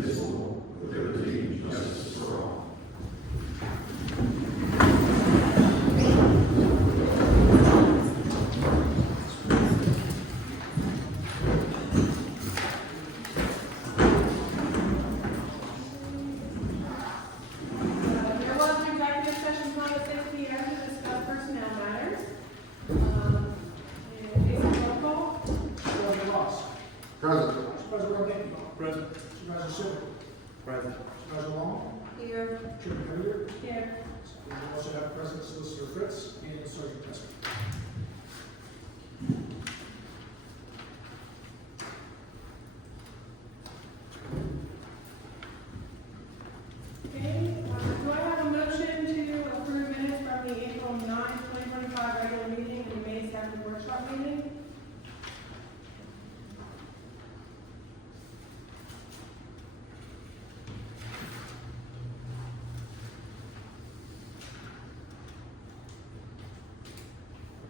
indivisible, with liberty and justice for all.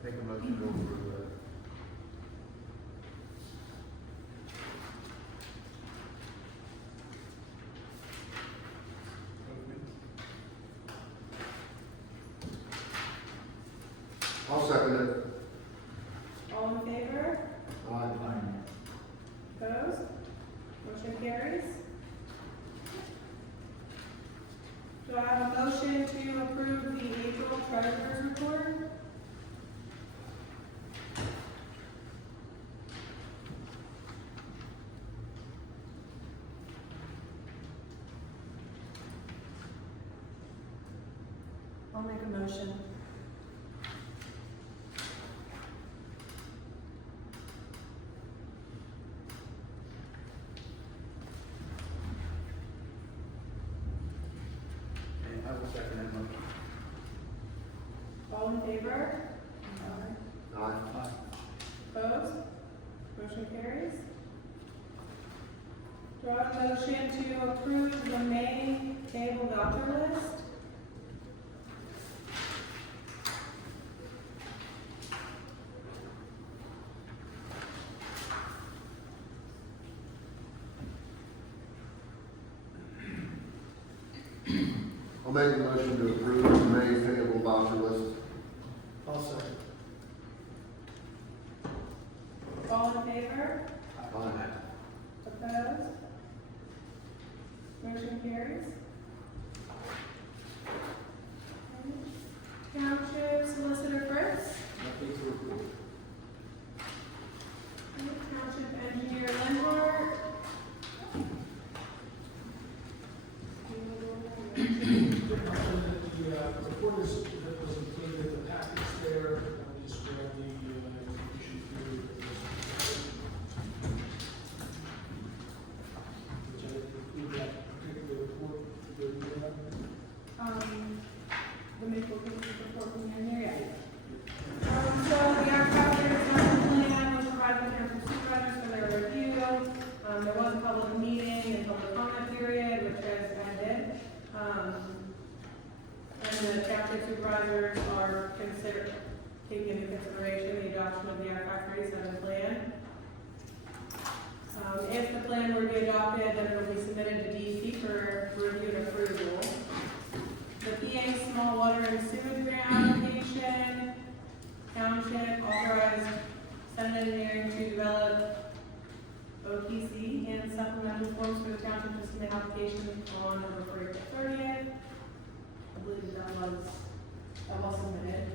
Make a motion to approve that. I'll second it. All in favor? Aye. Opposed? Motion carries. Do I have a motion to approve the April treasurer's report? I'll make a motion. And I will second that motion. All in favor? Aye. Opposed? Motion carries. Do I have a motion to approve the May table voucher list? I'll make a motion to approve the May payable voucher list. I'll second. All in favor? Aye. Opposed? Motion carries. Township Solicitor Fritz. Nothing to report. Township Engineer Lenhart. The report is, that was included in the package there, I'll just grab the information through. Which I include that particular report, the review. The Maple Creek report from the engineer, yeah. So the architecture plan was provided to the supervisors for their review. There was a public meeting and public comment period, which has ended. And the township supervisors are taking into consideration the adoption of the Act 37 plan. If the plan were to be adopted, then it will be submitted to DEC for review and approval. The PA small water and sewage grant application, township authorized Senate engineering to develop OPC and supplemental forms for the township to submit applications on November 30th. I believe that was submitted.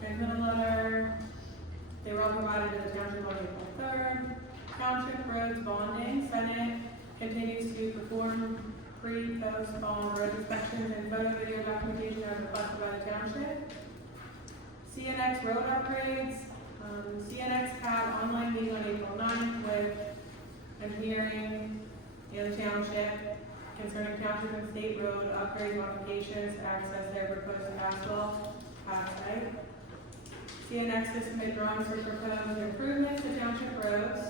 Transmittal letter, they were all provided to the township on April 3rd. Township roads bonding, Senate continues to perform pre, post, bond road inspections and photo video documentation as requested by the township. CNX road upgrades, CNX had online meeting on April 9th with engineering and the township concerning township and state road upgrade modifications to access their proposed asphalt pad site. CNX to submit drawings for proposed improvements to township roads.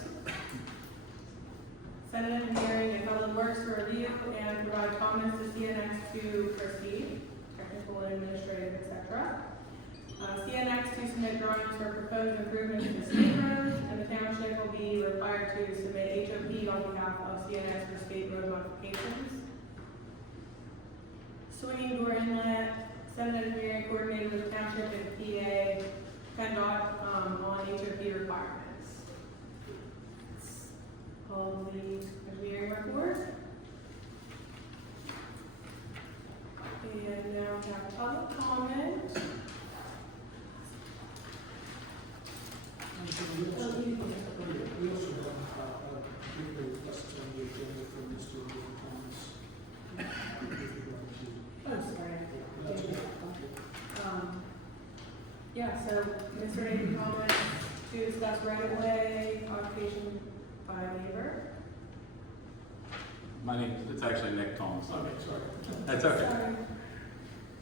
Senate engineering and public works to review and provide comments to CNX to proceed, technical and administrative, etc. CNX to submit drawings for proposed improvements to state roads, and the township will be required to submit HOP on behalf behalf of CNS for state road modifications. Swinging door inlet, 7 engineering coordinated with Township and PA, PennDOT, on HOP requirements. All the engineering report. And now we have public comment. We also have brief request on the agenda for Mr. Thomas. Oh, sorry. Yeah, so Mr. Nate comments to discuss right of way, occupation by neighbor. My name, it's actually Nick Thomas. Okay, sorry. That's okay. Sorry.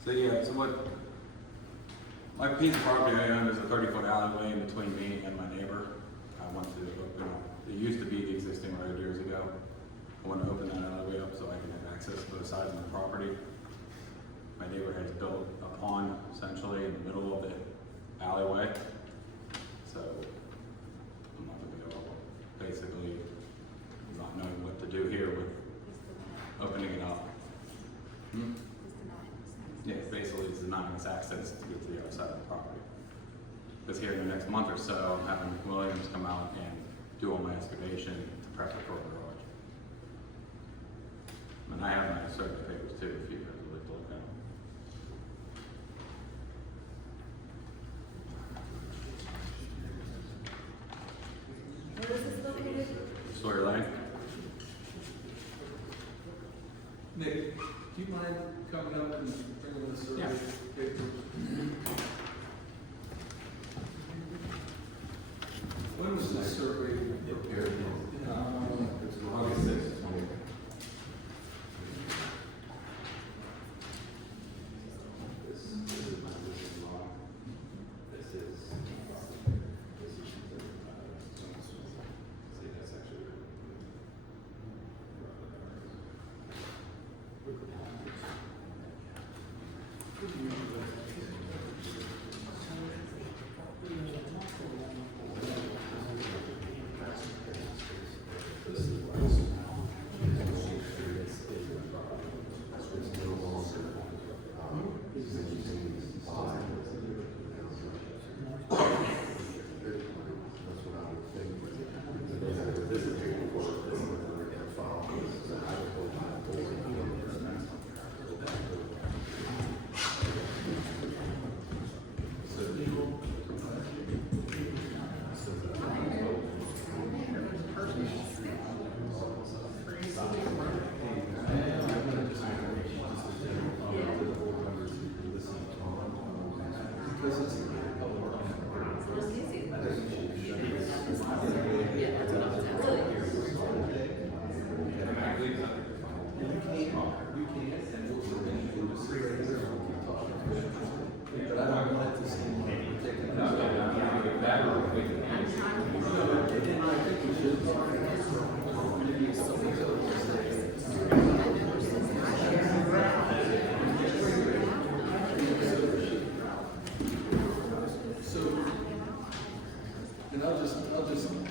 So yeah, so what, my piece of property I own is a 30-foot alleyway in between me and my neighbor. I want to open up, it used to be the existing road years ago. I want to open that alleyway up so I can have access to both sides of my property. My neighbor has built a pond essentially in the middle of the alleyway. So I'm not going to go basically not knowing what to do here with opening it up. Yeah, basically it's denying us access to get to the other side of the property. Because here in the next month or so, I'm having Williams come out and do all my excavation to prep it for a garage. And I have my survey papers too, if you guys would like to look at them. Where is this located? Sawyer Lane? Nick, do you mind coming up and bringing the survey Yeah. paper? When was this survey prepared? It's August 6th. This is my existing law. This is see, that's actually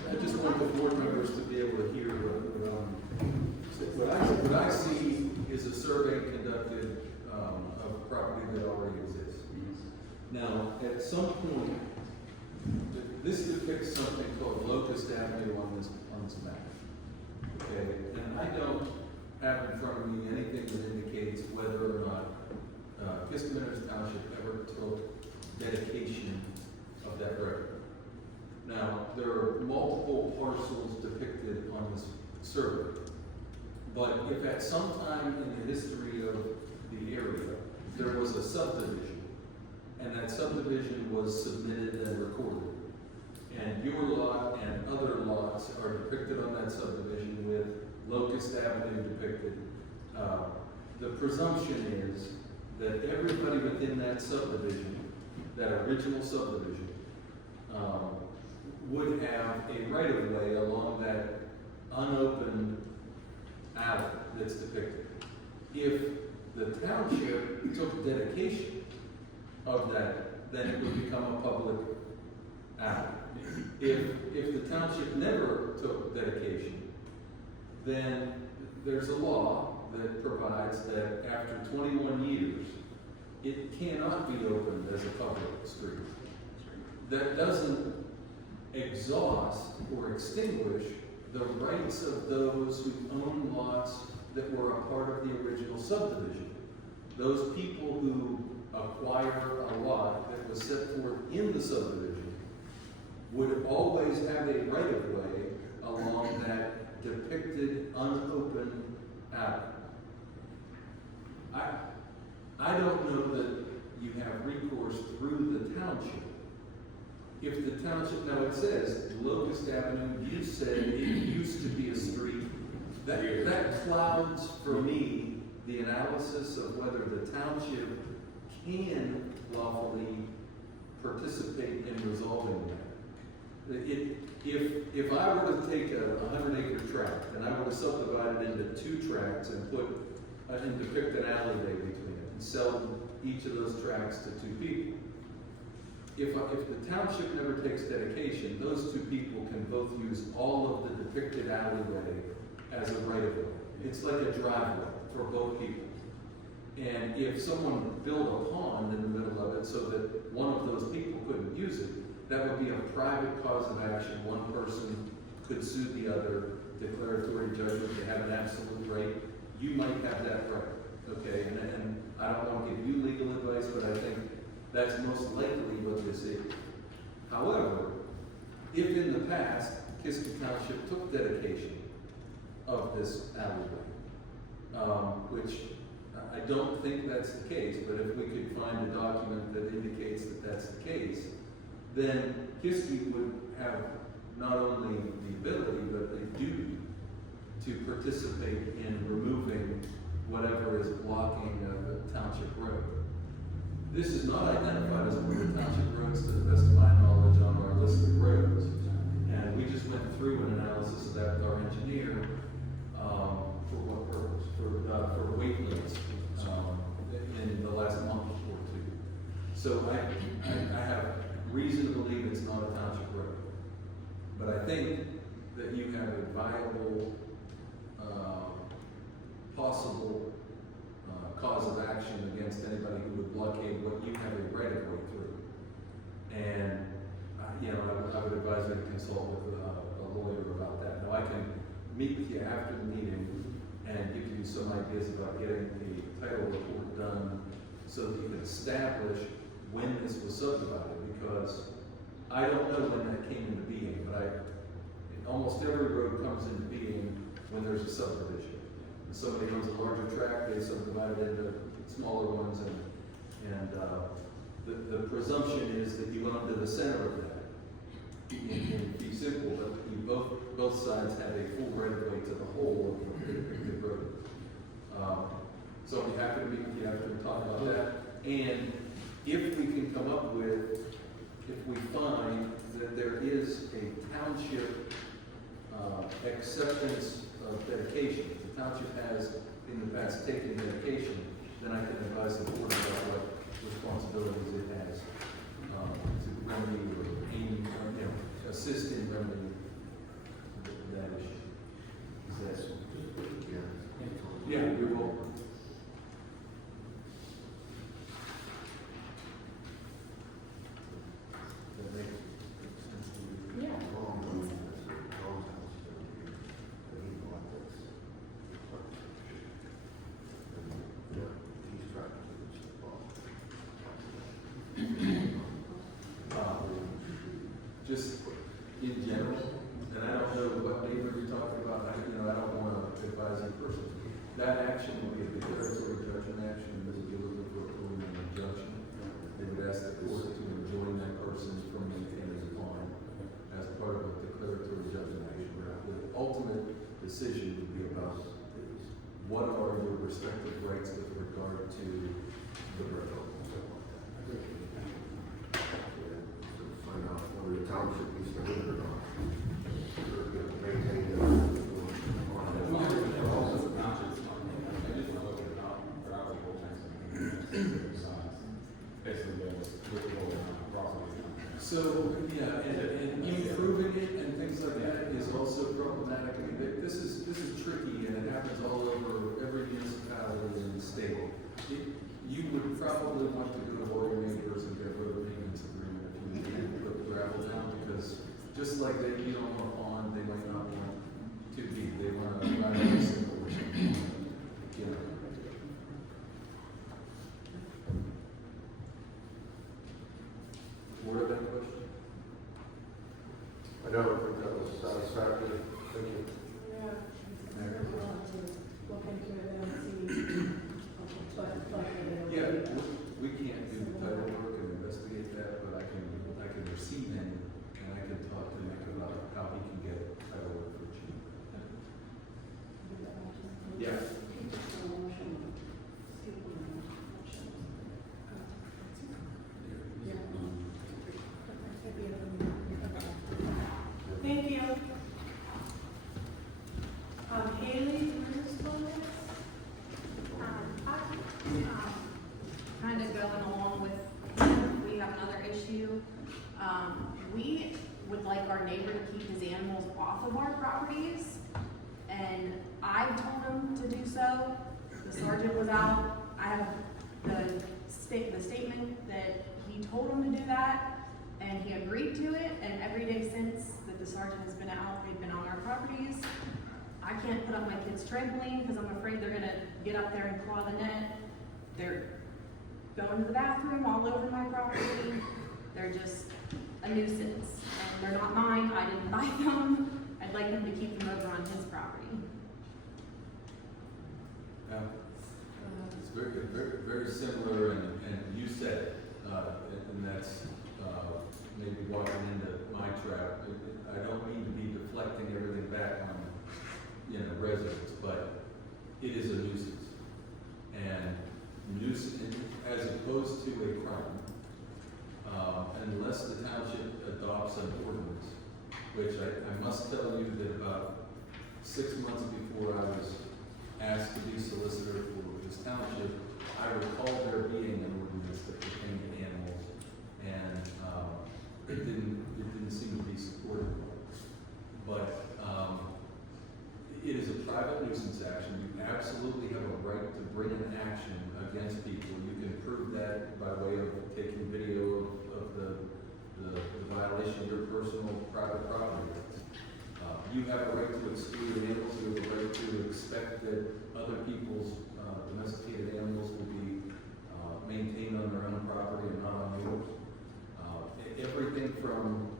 I just want the board members to be able to hear what I see is a survey conducted of a property that already exists. Now, at some point, this depicts something called Locust Avenue on this map. Okay, and I don't have in front of me anything that indicates whether or not Kiski Township ever took dedication of that road. Now, there are multiple parcels depicted on this survey, but if at some time in the history of the area, there was a subdivision, and that subdivision was submitted and recorded, and your lot and other lots are depicted on that subdivision with Locust Avenue depicted, the presumption is that everybody within that subdivision, that original subdivision, would have a right-of-way along that unopened alley that's depicted. If the township took dedication of that, then it would become a public alley. If the township never took dedication, then there's a law that provides that after 21 years, it cannot be opened as a public street. That doesn't exhaust or extinguish the rights of those who own lots that were a part of the original subdivision. Those people who acquire a lot that was set forth in the subdivision would always have a right-of-way along that depicted unopened alley. I don't know that you have recourse through the township. If the township, now it says Locust Avenue, you said it used to be a street. That clouds for me the analysis of whether the township can lawfully participate in resolving that. If I were to take a 100-acre tract and I were to subdivide it into 2 tracts and depict an alleyway between it and sell each of those tracts to 2 people, if the township never takes dedication, those 2 people can both use all of the depicted alleyway as a right-of-way. It's like a driveway for both people. And if someone built a pond in the middle of it so that one of those people couldn't use it, that would be a private cause of action. One person could sue the other, declaratory judgment, they have an absolute right. You might have that right, okay? And I don't want to give you legal advice, but I think that's most likely what this is. However, if in the past, Kiski Township took dedication of this alleyway, which I don't think that's the case, but if we could find a document that indicates that that's the case, then Kiski would have not only the ability, but the duty to participate in removing whatever is blocking a township road. This is not identified as one of the township roads to the best of my knowledge on our list of roads. And we just went through an analysis of that with our engineer, for what purpose? For weightless, in the last month or 2. So I have reason to believe it's not a township road. But I think that you have a viable, possible cause of action against anybody who would blockade what you have a right of way through. And, I would advise you to consult with a lawyer about that. Now, I can meet with you after the meeting and give you some ideas about getting the title report done so that you can establish when this was subdivided, because I don't know when that came into being, but almost every road comes into being when there's a subdivision. If somebody owns a larger tract, they subdivide it into smaller ones, and the presumption is that you own to the center of that. In fee simple, but you both sides have a full right of way to the whole of the road. So I'll be happy to meet with you after we talk about that. And if we can come up with, if we find that there is a township acceptance of dedication, the township has in the past taken dedication, then I can advise the board about what responsibilities it has to remedy or aim, assist in remedying that issue. Is that? Yeah, you're welcome. That makes sense to you? Yeah. Just in general, and I don't know what neighbor you're talking about, I don't want to advise you personally. That action will be a declaratory judgment action, and this will be looking for a preliminary injunction. They would ask the court to enjoin that person from maintaining his bond as part of a declaratory judgment action. The ultimate decision would be about what are your respective rights with regard to the road. Find out whether the township needs to live it or not. Maintain it. So, yeah, and improving it and things like that is also problematic. I mean, this is tricky Yeah. Thank you. Haley, where's the list? Kind of going along with, we have another issue. We would like our neighbor to keep his animals off of our properties, and I told him to do so. The sergeant was out. I have the statement that he told him to do that, and he agreed to it, and every day since that the sergeant has been out, they've been on our properties. I can't put up my kids' trampoline because I'm afraid they're gonna get up there and claw the net. They're going to the bathroom all over my property. They're just a nuisance. And they're not mine, I didn't buy them. I'd like him to keep them over on his property. Yeah. It's very similar, and you said it, and that's, maybe walking into my trap. I don't mean to be deflecting everything back on, residents, but it is a nuisance. And nuisance, as opposed to a crime, unless the township adopts an ordinance, which I must tell you that about 6 months before I was asked to be solicitor for this township, I recall there being an ordinance that pertained to animals, and it didn't seem to be supported. But it is a private nuisance action. You absolutely have a right to bring an action against people. You can prove that by way of taking video of the violation of your personal private property rights. You have a right to exclude animals. You have a right to expect that other people's domesticated animals will be maintained on their own property and not on yours. Everything from,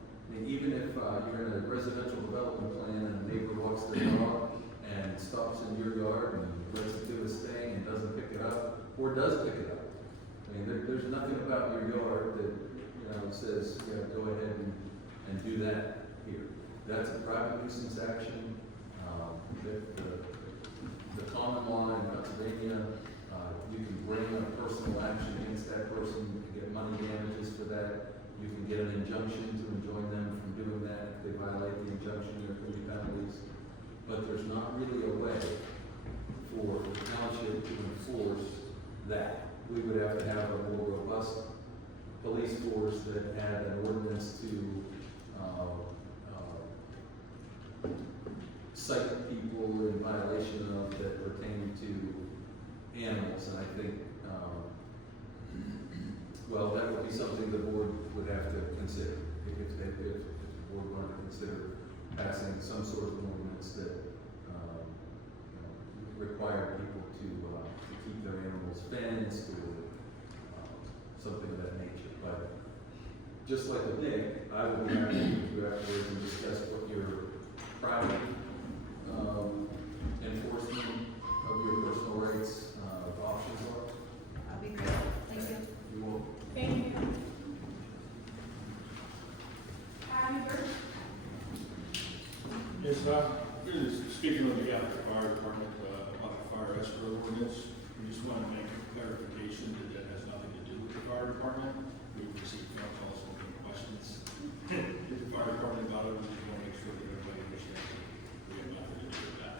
even if you're in a residential development plan and a neighbor walks their dog and stops in your yard and lets it do its thing and doesn't pick it up, or does pick it up. There's nothing about your yard that, says, go ahead and do that here. That's a private nuisance action. The common law in Pennsylvania, you can bring a personal action against that person, you can get money damages for that. You can get an injunction to enjoin them from doing that. If they violate the injunction, there can be penalties. But there's not really a way for the township to enforce that. We would have to have a more robust police force that had an ordinance to cite people in violation of that pertain to animals. And I think, that would be something the board would have to consider. If the board wanted to consider passing some sort of ordinance that required people to keep their animals fenced or something of that nature. But just like with Nick, I would be happy to meet you afterwards and discuss what your private enforcement of your personal rights options are. That'd be great. Thank you. You will. Thank you. Abby, Yes, speaking of the fire department, on the fire escrow ordinance, we just want to make a clarification that that has nothing to do with the fire department. We've received phone calls and questions. The fire department about it, we just want to make sure that everybody understands that we have nothing to do with that.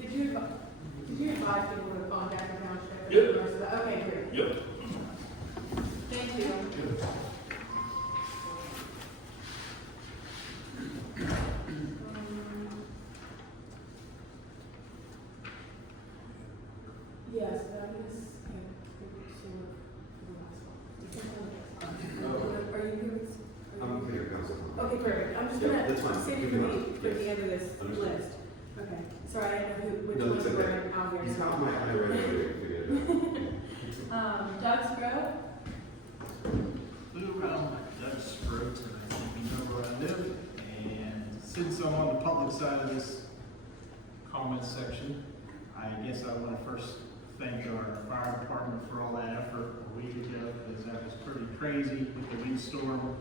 did you advise people to contact the township? Yep. Okay, great. Yep. Thank you. Yes, that is, are you doing? I'm here, Council. Okay, perfect. I'm just Yeah, gonna that's fine. save You you can for run. the Yes. end of this Understood. list. Okay, sorry, I didn't know which No, ones it's were okay. out here. He's not my eye right away. Doug Scruggs? Flew around like Doug's throat, and I think you know where I live. And since I'm on the public side of this comment section, I guess I want to first thank our fire department for all that effort a week ago, because that was pretty crazy with the windstorm.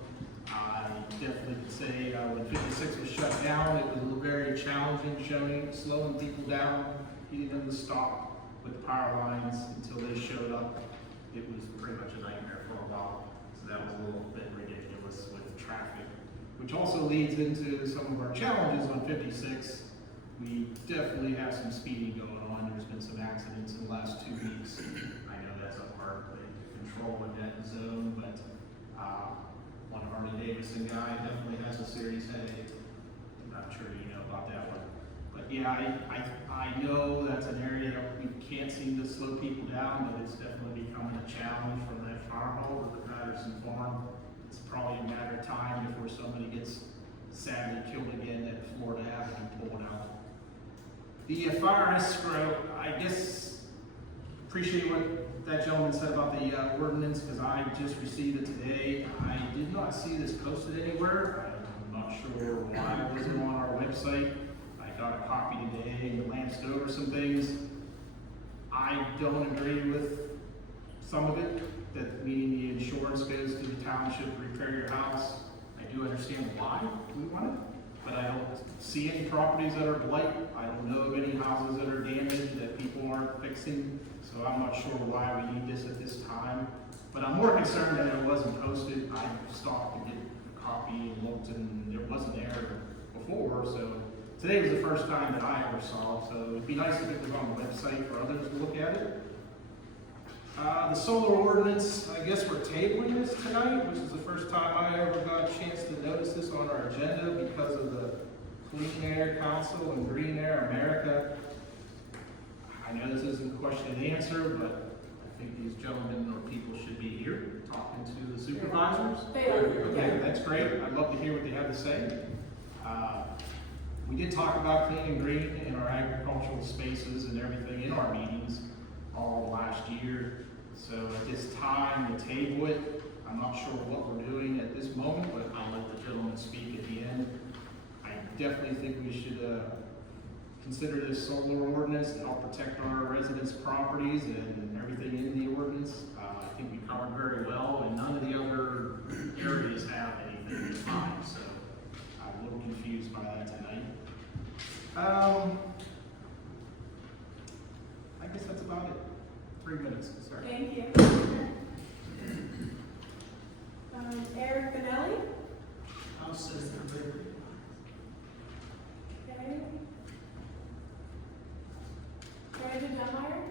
I definitely could say when 56 was shut down, it was very challenging, slowing people down, getting them to stop with the power lines until they showed up. It was pretty much a nightmare for a while, so that was a little bit ridiculous with traffic, which also leads into some of our challenges on 56. We definitely have some speeding going on. There's been some accidents in the last 2 weeks. I know that's a hard thing to control in that zone, but one Harley Davidson guy definitely has a serious headache. I'm not sure you know about that one. But yeah, I know that's an area that we can't seem to slow people down, but it's definitely becoming a challenge from that fire hall to the Patterson Farm. It's probably a matter of time before somebody gets sadly killed again at Florida Avenue pulled out. The fire escrow, I guess, appreciate what that gentleman said about the ordinance, because I just received it today. I did not see this posted anywhere. I'm not sure why it wasn't on our website. I got a copy today and glanced over some things. I don't agree with some of it, that meaning the insurance goes to the township to repair your house. I do understand why we want it, but I don't see any properties that are blight. I don't know of any houses that are damaged that people aren't fixing, so I'm not sure why we need this at this time. But I'm more concerned that it wasn't posted. I stopped to get a copy and looked, and it wasn't there before, so today was the first time that I ever saw it, so it'd be nice if it was on the website for others to look at it. The solar ordinance, I guess we're tabling this tonight, which is the first time I ever got a chance to notice this on our agenda because of the Clean Air Council and Green Air America. I know this isn't question and answer, but I think these gentlemen or people should be here talking to the supervisors. They are. Okay, that's great. I'd love to hear what they have to say. We did talk about clean and green in our agricultural spaces and everything in our meetings all last year. So at this time, we table it. I'm not sure what we're doing at this moment, but I'll let the gentleman speak at the end. I definitely think we should consider this solar ordinance to help protect our residents' properties and everything in the ordinance. I think we covered very well, and none of the other areas have anything defined, so I'm a little confused by that tonight. I guess that's about it. 3 minutes, sorry. Thank you. Eric Benelli? I'll say it. Okay. Brandon Delmeyer?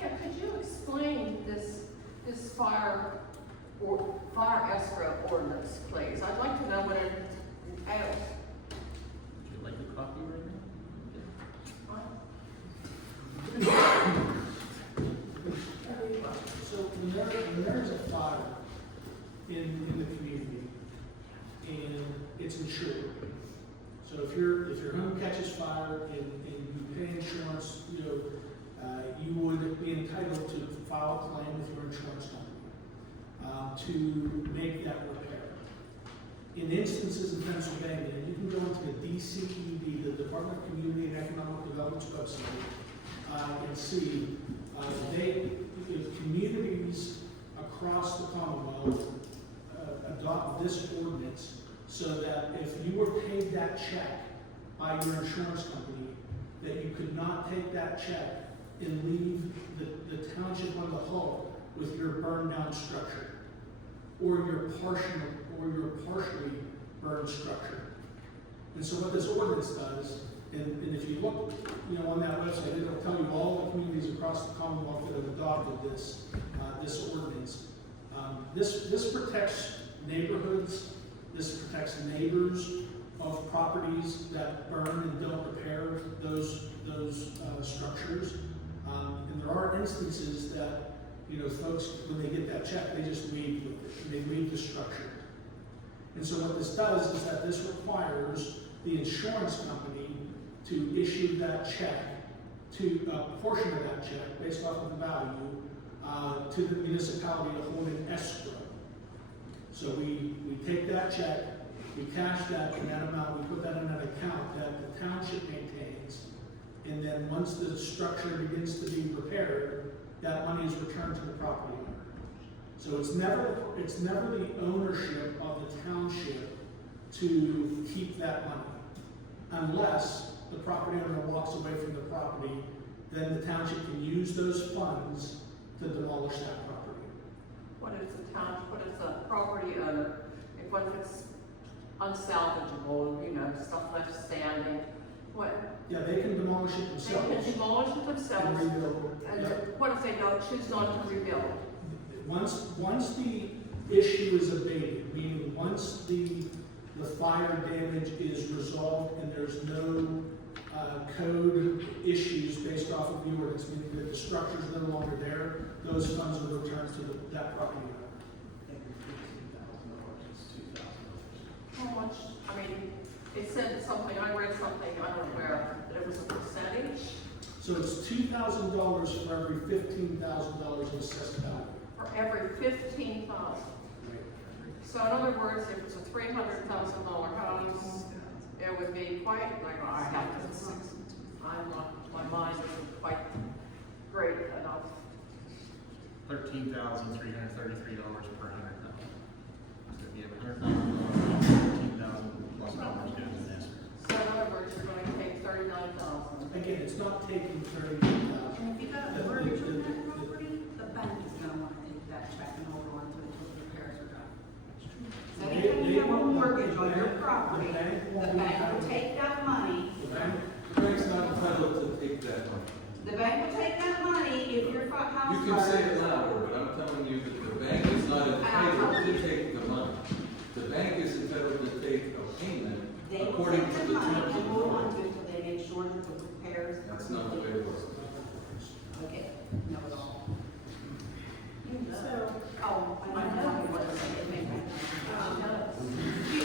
Yeah, could you explain this fire escrow ordinance, please? I'd like to know what it entails. Would you like a copy right now? So when there's a fire in the community and it's insured, so if your home catches fire and you pay insurance, you would be entitled to file a claim with your insurance company to make that repair. In instances in Pennsylvania, you can go into the DCED, the Department of Community and Economic Development's website, and see communities across the Commonwealth adopt this ordinance so that if you were paid that check by your insurance company, that you could not take that check and leave the township on the hook with your burned down structure or your partially burned structure. And so what this ordinance does, and if you look, on that website, it'll tell you all the communities across the Commonwealth that have adopted this ordinance. This protects neighborhoods. This protects neighbors of properties that burn and don't repair those structures. And there are instances that folks, when they get that check, they just leave with it, and they leave the structure. And so what this does is that this requires the insurance company to issue that check, to a portion of that check, based off of the value, to the municipality to hold in escrow. So we take that check, we cash that in that amount, we put that in an account that the township maintains, and then once the structure begins to be repaired, that money is returned to the property owner. So it's never the ownership of the township to keep that money. Unless the property owner walks away from the property, then the township can use those funds to demolish that property. What is the property owner, if it's unsalvageable, you know, stuff left standing, what, Yeah, they can demolish it they themselves. can demolish it And themselves, rebuild. and Yep. what if they don't, choose not to rebuild? Once the issue is abated, meaning once the fire damage is resolved and there's no code issues based off of the ordinance, meaning that the structure's no longer there, those funds will return to that property owner. How much, I mean, it said something, I read something, I don't know where, that it was a percentage So it's $2,000 for every $15,000 in assessed value. for every 15,000. So in other words, if it's a $300,000 house, it would be quite, like, I have to, my mind isn't quite great enough. $13,333 per $100,000. So if you have $100,000, $13,000 plus dollars goes in this. So in other words, you're going to take 39,000. Again, it's not taking $32,000. And if you got a mortgage on that property, the bank is gonna wanna take that check and hold on to it until the repairs are done. So anytime you have a mortgage on your property, the bank will take that money, The bank's not entitled to take that money. the bank will take that money if your house You can say it louder, but I'm telling you that the bank is not entitled to take the money. The bank is entitled to take a payment They will according take to the the money terms of and the hold on loan. to it until they make sure that the repairs. are That's not the way it works. Okay, know it all. So, Oh, I know what it is. It makes me-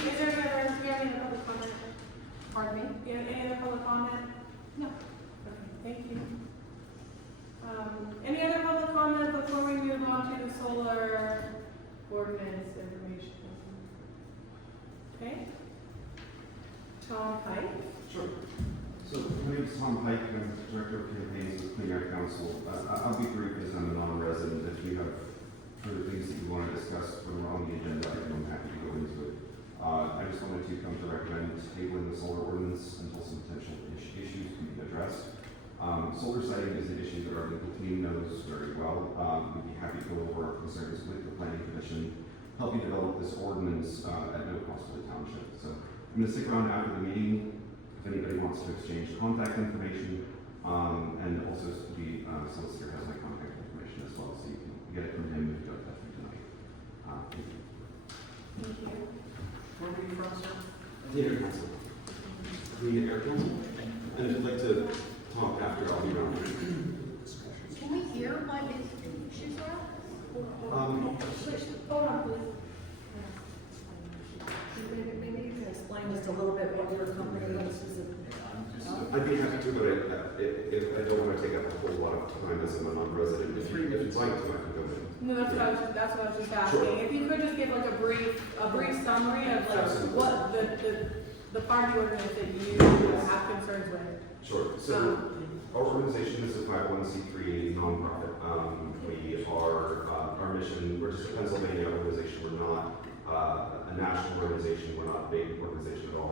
is there another, do we have any other public comment? Pardon me? Any other public comment? No. Okay, thank you. Any other public comment before we move on to the solar ordinance information? Okay. Tom Pike? Sure. So, my name is Tom Pike, I'm Director of Campaigns with Clean Air Council. I'll be brief as I'm a non-resident. If you have further things that you want to discuss when we're on the agenda, I'm happy to go into it. I just wanted to come to recommend tabling the solar ordinance until some potential issues can be addressed. Solar siting is an issue that our legal team knows very well. We'd be happy to go over our concerns with the Planning Commission, help you develop this ordinance at no cost to the township. So I'm going to stick around after the meeting if anybody wants to exchange contact information, and also the solicitor has my contact information as well, so you can get it from him if you don't have me tonight. Thank you. Thank you. Where were you from, sir? The Air Council. The Air Council. And if you'd like to talk after, I'll be around. Can we hear what his issues are? Hold on, please. Maybe you can explain just a little bit what your company is. I'd be happy to, but I don't want to take up a whole lot of time as I'm a non-resident. If you'd like to, I can go in. No, that's what I was just asking. Sure. If you could just give like a brief summary of like Absolutely. what the part of the ordinance that you have concerns with. Sure. So our organization is a 501c3 nonprofit. We are, our mission, we're just a Pennsylvania organization. We're not a national organization. We're not a big organization at all.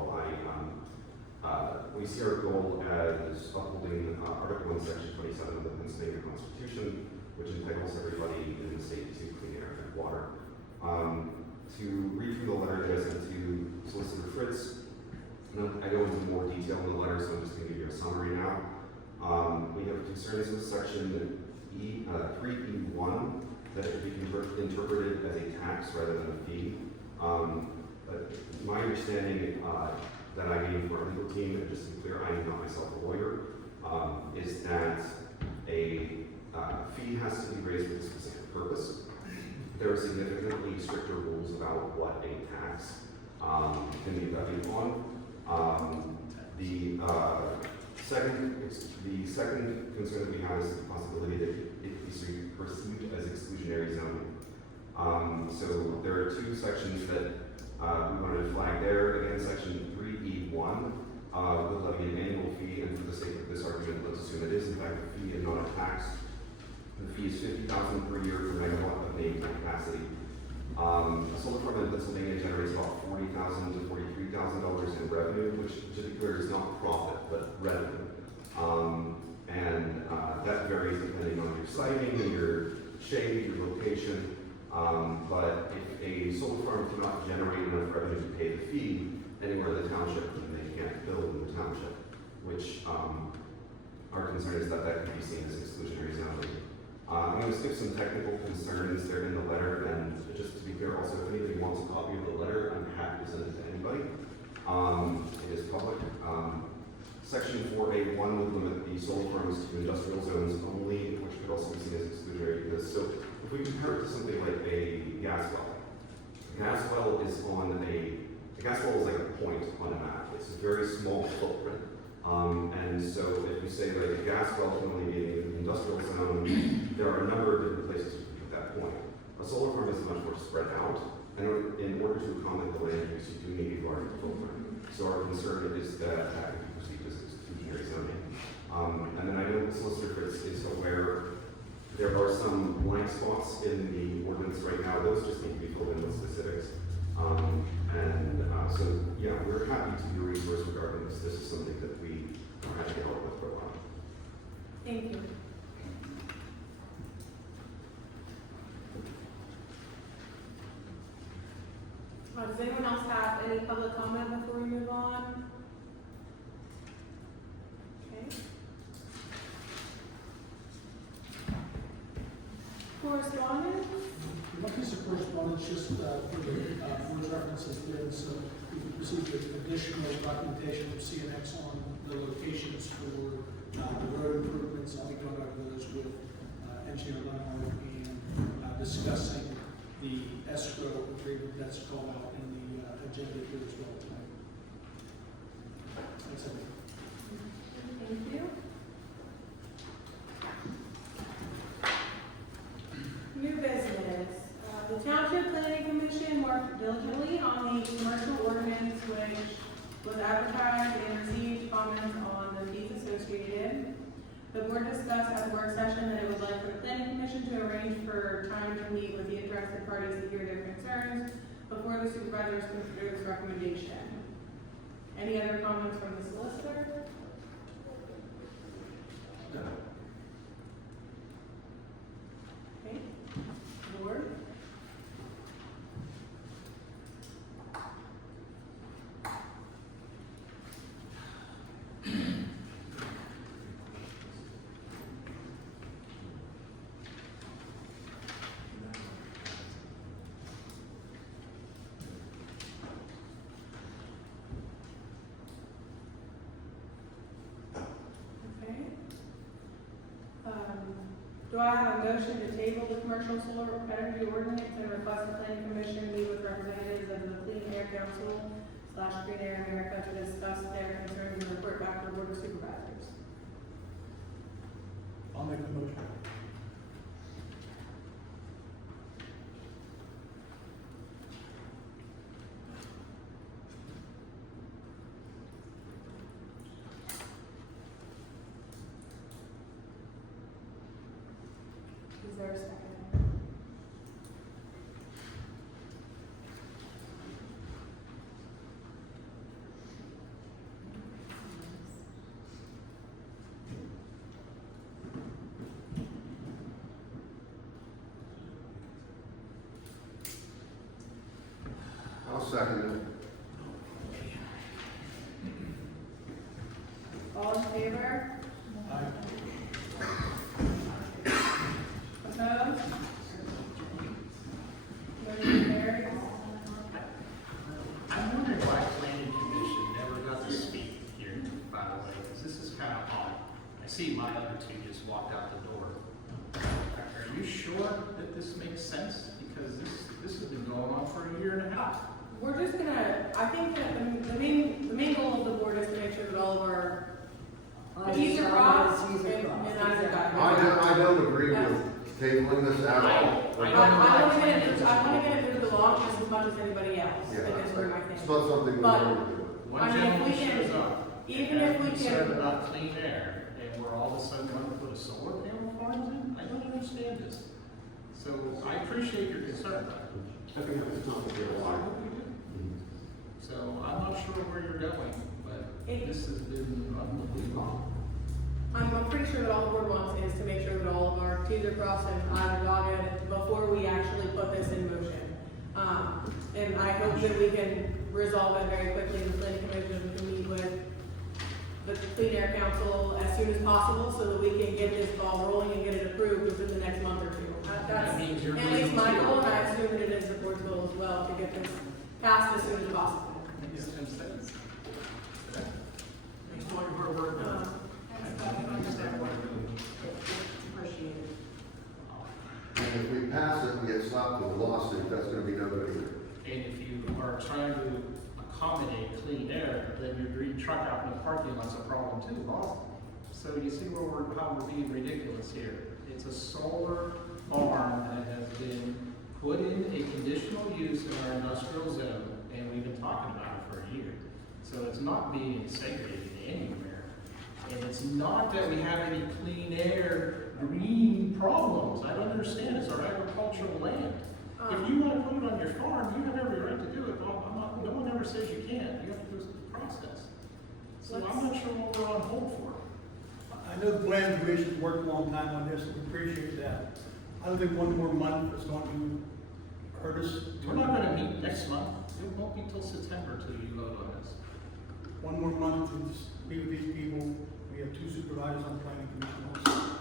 We see our goal as upholding Article 1, Section 27 of the Pennsylvania Constitution, which entitles everybody in the state to clean air and water. To read through the letter that I sent to Solicitor Fritz, I go into more detail in the letter, so I'm just going to give you a summary now. We have concerns with Section 3E1 that it be interpreted as a tax rather than a fee. But my understanding that I gained from our legal team, and just to be clear, I am not myself a lawyer, is that a fee has to be raised with a specific purpose. There are significantly stricter rules about what a tax can be levied on. The second concern that we have is the possibility that it be perceived as exclusionary zoning. So there are two sections that we wanted to flag there. Again, Section 3E1 would levy an annual fee, and for the sake of this argument, let's assume it is in fact a fee and not a tax. The fee is $50,000 per year per megawatt of nameplate capacity. A solar farm in Pennsylvania generates about $40,000 to $43,000 in revenue, which, to be clear, is not profit, but revenue. That varies depending on your siting and your shade, your location. But if a solar farm cannot generate enough revenue to pay the fee anywhere in the township, then they can't build in the township, which our concern is that that could be seen as exclusionary zoning. I'm going to skip some technical concerns. They're in the letter, and just to be clear, also, if anybody wants a copy of the letter, I'm happy to send it to anybody. It is public. Section 4A1 would limit the solar farms to industrial zones only, which could also be seen as exclusionary because, so if we compare it to something like a gas well is like a point on a map. It's a very small footprint. And so if you say that a gas well can only be in an industrial zone, there are a number of different places you can put that point. A solar farm is much more spread out, and in order to accommodate the land use, you do need a larger footprint. So our concern is that that could be perceived as exclusionary zoning. And then I know the solicitor Fritz is aware there are some blank spots in the ordinance right now. Those just need to be filled in with specifics. So yeah, we're happy to be a resource regarding this. This is something that we are happy to help with for a while. Thank you. Does anyone else have any public comment before we move on? Okay. Correspondence? One piece of correspondence, just for the board's reference has been, so we received additional documentation from CNX on the locations for the road improvements. I'll be going over those with Engineer Leonard and discussing the escrow agreement that's called out in the agenda here as well tonight. Thanks, everyone. Thank you. New business. The Township Planning Commission worked diligently on the commercial ordinance which was advertised and received comments on the fees associated. The board discussed at the work session that it would like for the Planning Commission to arrange for time to meet with the interested parties to hear their concerns before the supervisors consider this recommendation. Any other comments from the solicitor? No. Okay. Board? Do I have a motion to table the commercial solar energy ordinance and request the planning commission meet with representatives of the Clean Air Council / Green Air America to discuss their concerns and report back to the board of supervisors? I'll make the motion. Is there a second? I'll second it. All in favor? Aye. Opposed? Motion carries. I'm wondering why planning commission never got to speak here, by the way, because this is kind of odd. I see my other two just walked out the door. Are you sure that this makes sense? Because this has been going on for a year and a half. We're just gonna, I think that the main goal of the board is to make sure that all of our T's are crossed and I's are dotted. I don't agree with tabling this at all. I want to get it through the law just as much as anybody else. Yeah, I guess we're my it's thing. not something we But- want to do. One I mean, if gentleman we can- shows up. Even if we concerned can, about clean air, and we're all of a sudden going to put a solar panel farms in, I don't understand this. So I appreciate your concern. I think that's not the I hope we do. So I'm not sure where you're going, but this has been unbelievable. I'm pretty sure that all the board wants is to make sure that all of our T's are crossed and I's are dotted before we actually put this in motion. And I hope that we can resolve it very quickly in the planning commission, to meet with the Clean Air Council as soon as possible, so that we can get this ball rolling and get it approved within the next month or two. That's That means you're at least my moving goal, and forward. I assume that it is the board's goal as well, to get this passed as soon as possible. Makes 10 cents. Thanks for your work done. I don't understand what you're doing. Appreciate it. And if we pass it and get slapped with a lawsuit, that's gonna be no good either. And if you are trying to accommodate clean air, then your green truck out in the parking lot's a problem too, Boston. So you see how we're being ridiculous here. It's a solar farm that has been put in a conditional use in our industrial zone, and we've been talking about it for a year. So it's not being segregated anywhere. And it's not that we have any clean air, green problems. I don't understand. It's our agricultural land. If you want to put it on your farm, you have every right to do it. No one ever says you can't. You have to go through the process. So I'm not sure what we're on hold for. I know the planning commission's worked a long time on this, and we appreciate that. I don't think one more month is going to hurt us. We're not going to meet next month. It won't be till September till you vote on this. One more month to just meet with these people. We have 2 supervisors on the planning commission also.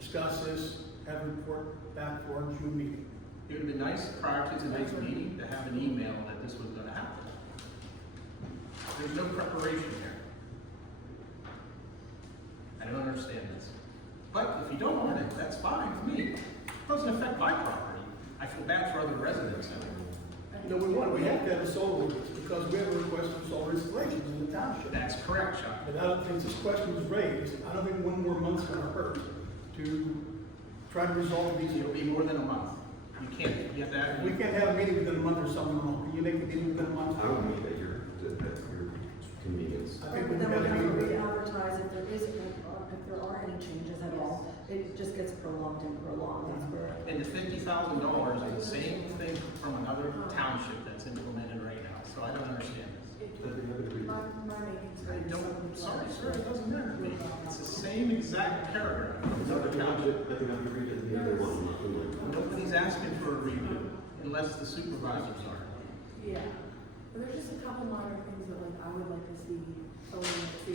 Discuss this, have a report back for our June meeting. It would have been nice prior to tonight's meeting to have an email that this was going to happen. There's no preparation here. I don't understand this. But if you don't want it, that's fine with me. It doesn't affect my property. I feel bad for other residents. No, we want, we have to have a solar ordinance because we have a request for solar installations in the township. That's correct, Chuck. But I don't think this question was raised. I don't think one more month's gonna hurt to try to resolve these. It'll be more than a month. You can't get that. We can't have a meeting within a month or something wrong. Can you make a meeting within a month? I don't mean at your convenience. I think we Then have we a have to meeting. re-advertise if there are any changes at all. It just gets prolonged and prolonged, that's where. And the $50,000 is the same thing from another township that's implemented right now. So I don't understand this. I don't, sorry, sir, it doesn't matter to me. It's the same exact paragraph from another township. Nobody's asking for a review unless the supervisors are. yeah. There's just a couple minor things that I would like to see,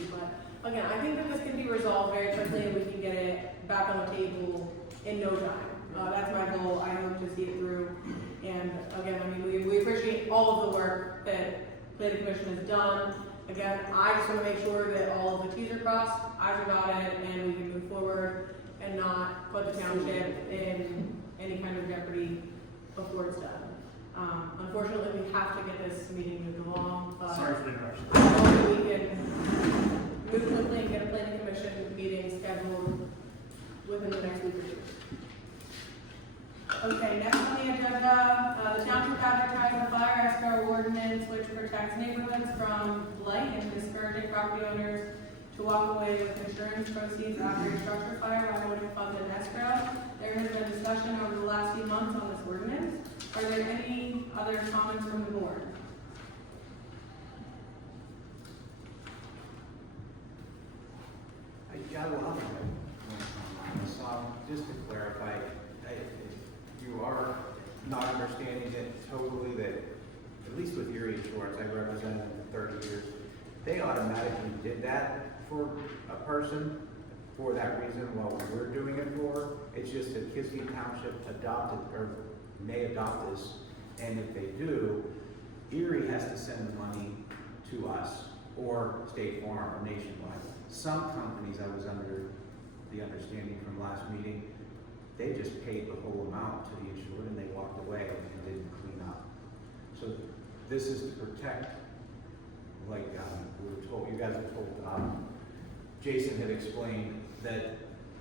but again, I think that this can be resolved very quickly and we can get it back on the table in no time. That's my goal. I hope to see it through. And again, I mean, we appreciate all of the work that planning commission has done. Again, I just want to make sure that all of the T's are crossed, I's are dotted, and we can move forward and not put the township in any kind of jeopardy before it's done. Unfortunately, we have to get this meeting moved along, but Sorry for the interruption. I hope that we can move quickly and get a planning commission meeting scheduled within the next week or two. Okay, next on the agenda, the township advertised a fire escrow ordinance which protects neighborhoods from blight and discouraging property owners to walk away with insurance proceeds after a structure fire by putting funds in escrow. There has been discussion over the last few months on this ordinance. Are there any other comments from the board? Yeah, well, just to clarify, if you are not understanding it totally, that at least with Erie Insurance, I represented them for 30 years, they automatically did that for a person for that reason what we're doing it for. It's just that Kiski Township adopted or may adopt this, and if they do, Erie has to send the money to us or State Farm or Nationwide. Some companies, I was under the understanding from last meeting, they just paid the whole amount to the insured and they walked away and didn't clean up. So this is to protect, like we were told, you guys were told, Jason had explained that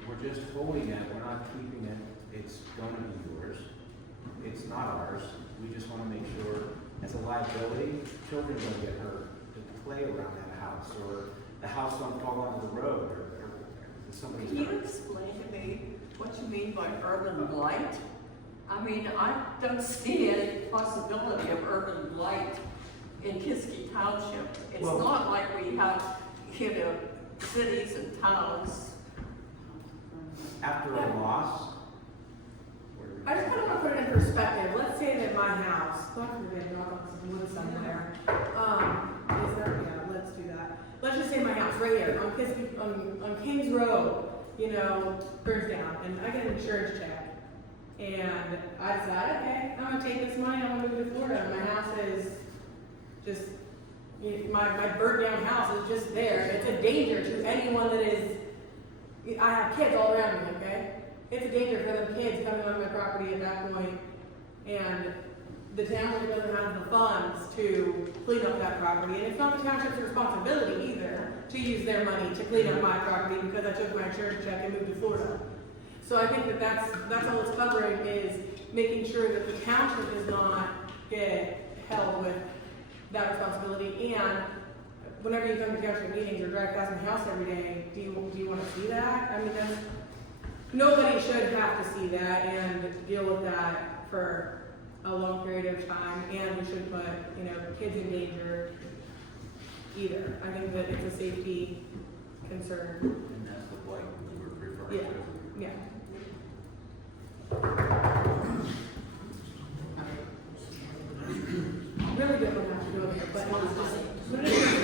we're just holding it, we're not keeping it, it's going to be yours. It's not ours. We just want to make sure, as a liability, children don't get hurt to play around that house, or the house don't fall onto the road or somebody's. Can you explain to me what you mean by urban blight? I mean, I don't see any possibility of urban blight in Kiski Township. It's Well- not like we have, cities and towns. After a loss? I just kind of want to put it in perspective. Let's say that my house, God forbid, knock on some wood somewhere. Is there? Yeah, let's do that. Let's just say my house right here on Kiski, on Kings Road, burns down, and I get an insurance check, and I decide, okay, I'm gonna take this money, I'm gonna move to Florida. My house is just, my burnt down house is just there. It's a danger to anyone that is. I have kids all around me, okay? It's a danger for them kids coming on my property at that point, and the township doesn't have the funds to clean up that property, and it's not the township's responsibility either to use their money to clean up my property because I took my insurance check and moved to Florida. So I think that that's all it's covering is making sure that the township does not get held with that responsibility. And whenever you come to township meetings or drive past my house every day, do you want to see that? I mean, nobody should have to see that and deal with that for a long period of time, and we shouldn't put, kids in danger either. I think that it's a safety concern. And that's the blight we were referring to. Yeah. Really good one have to go here, but it's just, what it is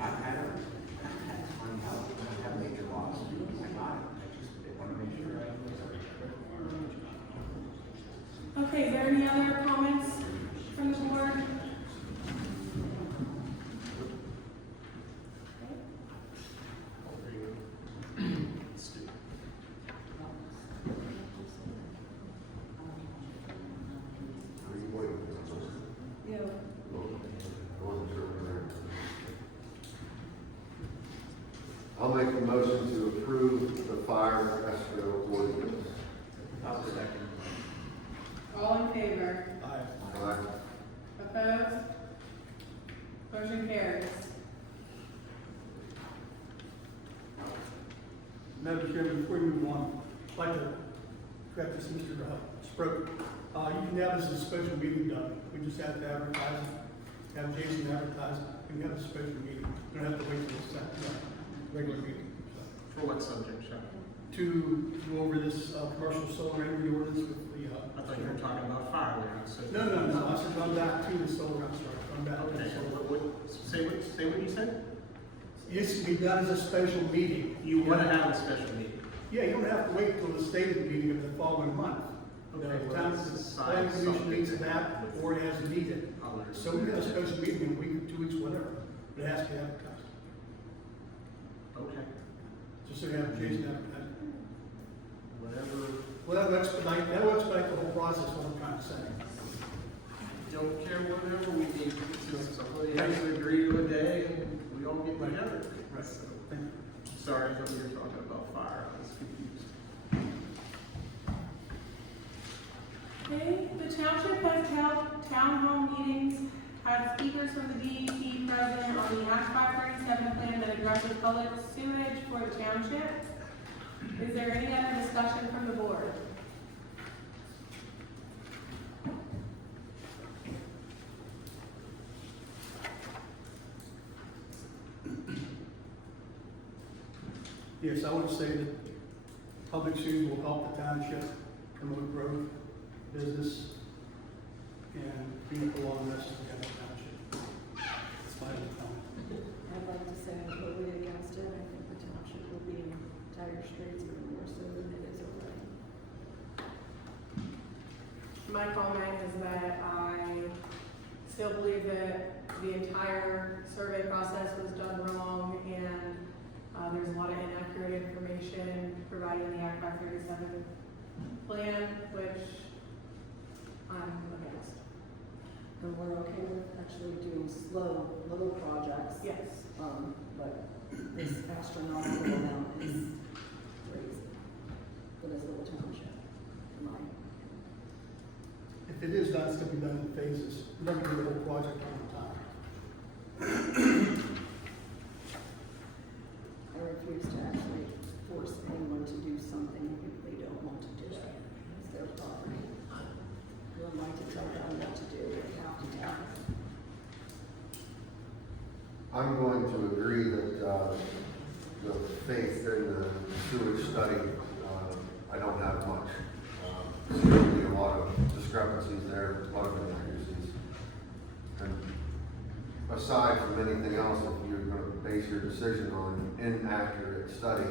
I've had a funny house, I have major loss. They want to make sure. Okay, is there any other comments from the board? Are you waiting for something? Yeah. I wasn't sure when there. I'll make a motion to approve the fire escrow ordinance. I'll second. All in favor? Aye. Opposed? Motion carries. Madam Chairman, before we move on, I'd like to correct this, Mr. Sproat. You can have this as a special meeting done. We just have to advertise it, have Jason advertise it. We can have a special meeting. We don't have to wait till the regular meeting. For what subject, Chuck? To go over this commercial solar energy ordinance with the. I thought you were talking about fire there. So No. I said run back to the solar. I'm sorry. Run back to Okay, the so solar. say what you said? It's to be done as a special meeting. You want to have a special meeting? Yeah, you don't have to wait till the stated meeting of the following month. Okay, The well, town, this is the planning signed commission needs something. that or it has needed. So we have a special meeting in a week, 2 weeks, whatever, but it has to be advertised. Okay, Just so you have Jason advertise. whatever. Well, that will expedite the whole process, what I'm trying to say. Don't care whatever we need, since somebody has to agree to a day and we all get together. Right. So, Thank you. sorry, I thought you were talking about fire, I was confused. Okay, the township has held town hall meetings, had speakers from the DEP present on the Act 537 plan that addresses public sewage for the township. Is there any other discussion from the board? Yes, I want to say that public sewage will help the township promote growth, business, and people along the rest of the township. That's my only comment. I'd like to say I'm totally against it. I think the township will be in dire straits even more so than it is already. My comment is that I still believe that the entire survey process was done wrong, and there's a lot of inaccurate information provided in the Act 537 plan, which I'm against. And we're okay with actually doing little projects. Yes. But this astronomical amount is crazy for this little township, in my it is done, it's gonna be done in phases. We're not gonna do the whole project all the time. I refuse to actually force anyone to do something if they don't want to do it. It's their property. Who am I to tell them what to do? They have to tell us. I'm going to agree that, the faith in the sewage study, I don't have much. Certainly a lot of discrepancies there, a lot of inaccuracies. And aside from anything else, if you're gonna base your decision on inaccurate study,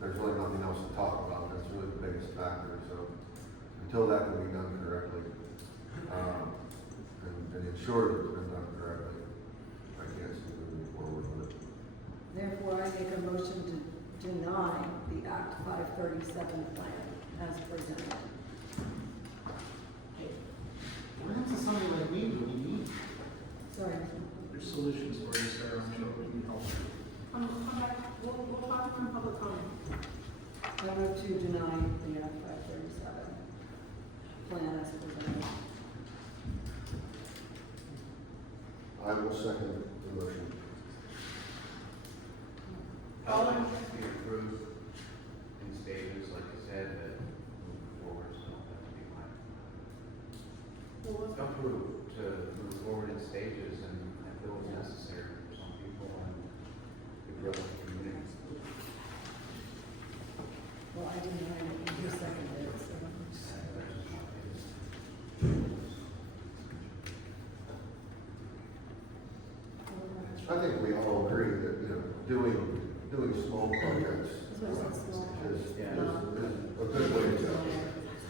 there's really nothing else to talk about. That's really the biggest factor, so until that can be done correctly, and ensure that it's been done correctly, I can't see moving forward with it. Therefore, I make a motion to deny the Act 537 plan as presented. What happens to somebody like me? What do you need? Sorry. There's solutions for you, sir. I'm sure we can help you. Come back, we'll talk from public comment. I move to deny the Act 537 plan as presented. I will second the motion. All in, be approved in stages, like I said, that move forward, so that would be my. Approved to move forward in stages and if it was necessary for some people and the growth of the community. Well, I didn't know you seconded it, so. I think we all agree that, doing small projects This was a small. is a good way to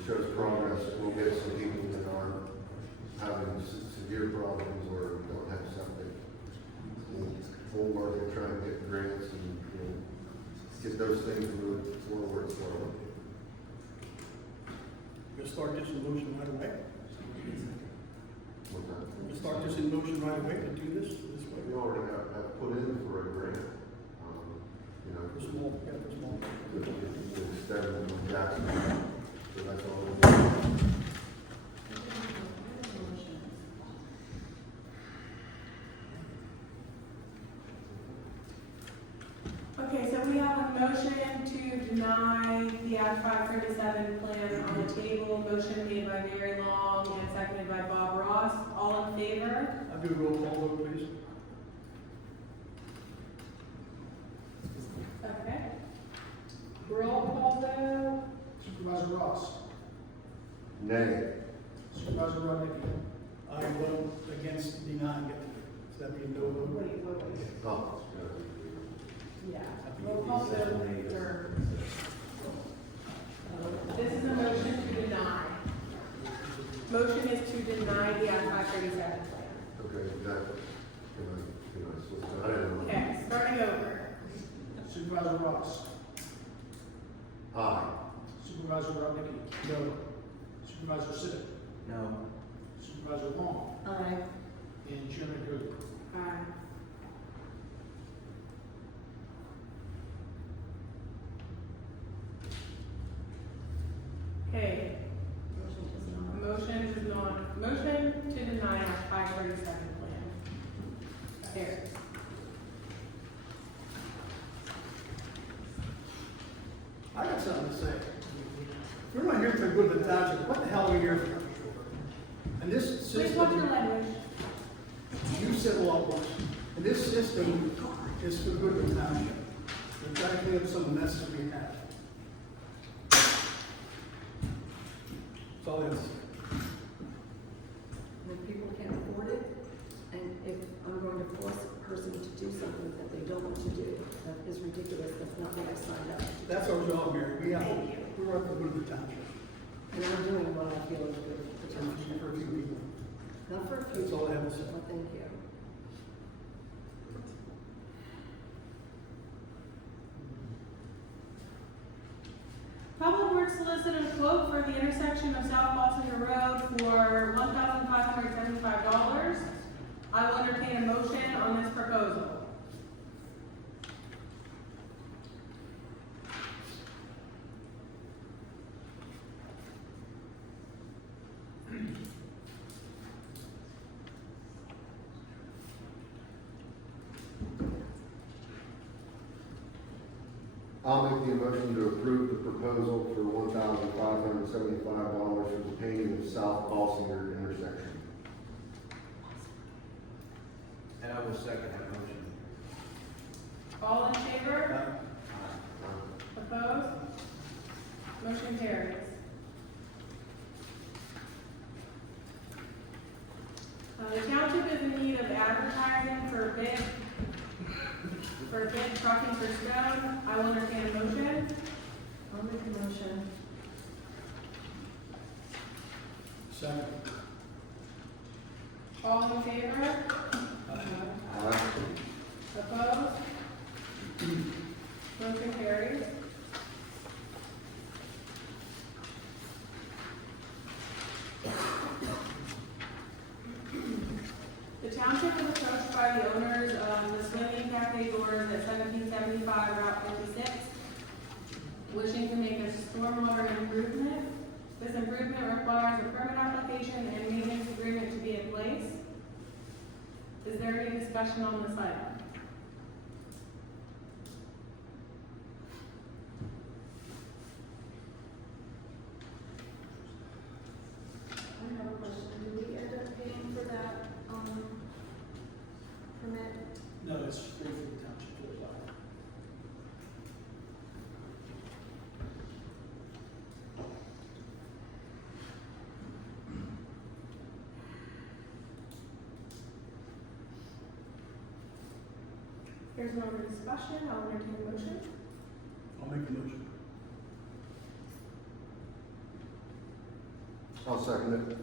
shows progress. We'll get some people that are having severe problems or don't have something. We'll work and try and get grants and, get those things moved forward slowly. We'll start this in motion right away. With that. We'll start this in motion right away to do this way. We already have put in for a grant, For small, yeah, for small. to extend them from Jackson. So that's all. okay, so we have a motion to deny the Act 537 plan on the table. Motion made by Mary Long and seconded by Bob Ross. All in favor? I'll do a roll call vote, please. Okay. Roll call vote. Supervisor Ross, Nay. Supervisor Rodnicki, I vote against denying it. Does that mean no vote? Wait. Oh, Yeah. Roll call vote for. This is a motion to deny. Motion is to deny the Act 537 plan. okay, that, I don't know. Okay, starting over. Supervisor Ross, Aye. Supervisor Rodnicki, No. Supervisor Sitt, No. Supervisor Long, Aye. and Chairman Goode. Aye. Okay, motion to deny Act 537 plan. There. I got something to say. If we're not here for good of the township, what the hell are we here for? And this Please watch your system, language. you said a lot worse. And this system is for good of the township. We're trying to clean up some of the mess that we have. That's all I have to say. If people can't afford it, and if I'm going to force a person to do something that they don't want to do, that is ridiculous, that's not what I signed up to do. That's our job, Mary. We are for good of the township. And I'm doing what I feel is good for the township. For a few people. Not for a few. That's all I have to say. Well, thank you. Public Works solicited a quote for the intersection of South Balsinger Road for $1,575. I will entertain a motion on this proposal. I'll make the motion to approve the proposal for $1,575 for the painting of South Balsinger intersection. And I will second that motion. All in favor? Opposed? Motion carries. The township is in need of advertising for bid trucking for stone. I will entertain a motion. I'll make a motion. Second. All in favor? Opposed? Motion carries. The township was approached by the owners of the Swimming Cafe doors at 1775 Route 56, wishing to make a stormwater improvement. This improvement requires a permit application and maintenance agreement to be in place. Is there any discussion on this item? I have a question. Did we end up paying for that, permit? No, it's free for the township to apply. There's no other discussion. I'll entertain a motion. I'll make a motion. I'll second it.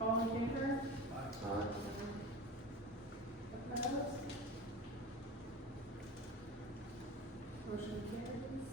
All in favor? Aye. Opposed? Motion carries.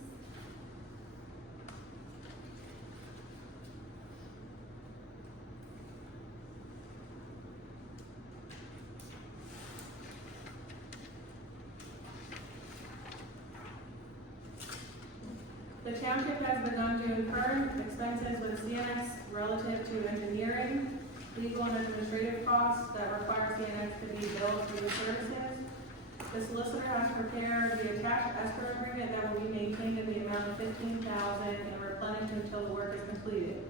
The township has begun to incur expenses with CNX relative to engineering, legal and administrative costs that require CNX to be billed for the services. The solicitor has prepared the attached escrow agreement that will be maintained in the amount of $15,000 and replenished until the work is completed.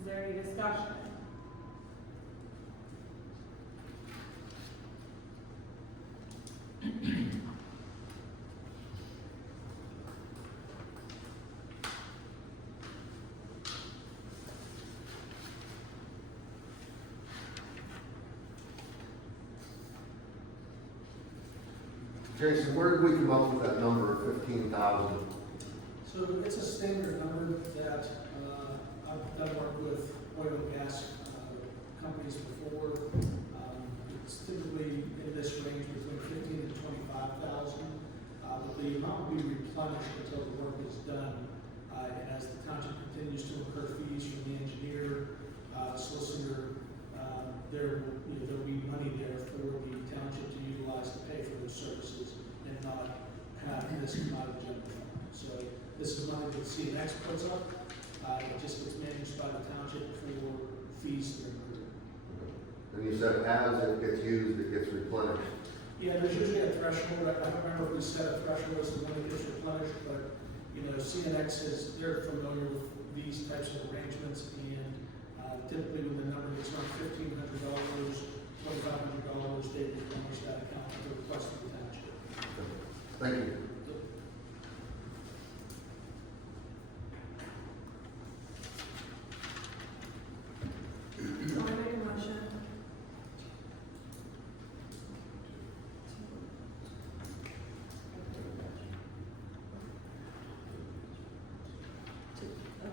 Is there any discussion? Jason, where did we come up with that number of 15,000? So it's a standard number that, I've done work with oil and gas, companies before. It's typically in this range between 15 and 25,000. But the amount will be replenished until the work is done. And as the township continues to incur fees from the engineer, solicitor, there'll be money there for the township to utilize to pay for those services and not have this come out of the general fund. So this is money that CNX puts up, it just gets managed by the township for fees that are incurred. And you said as it gets used, it gets replenished. Yeah, there's usually a threshold, I don't remember if we set a threshold as to when it gets replenished, but, CNX they're familiar with these types of arrangements, and typically when the number gets around $1,500, $2,500, they replenish that account at the request of the township. Thank you. I'll make a motion.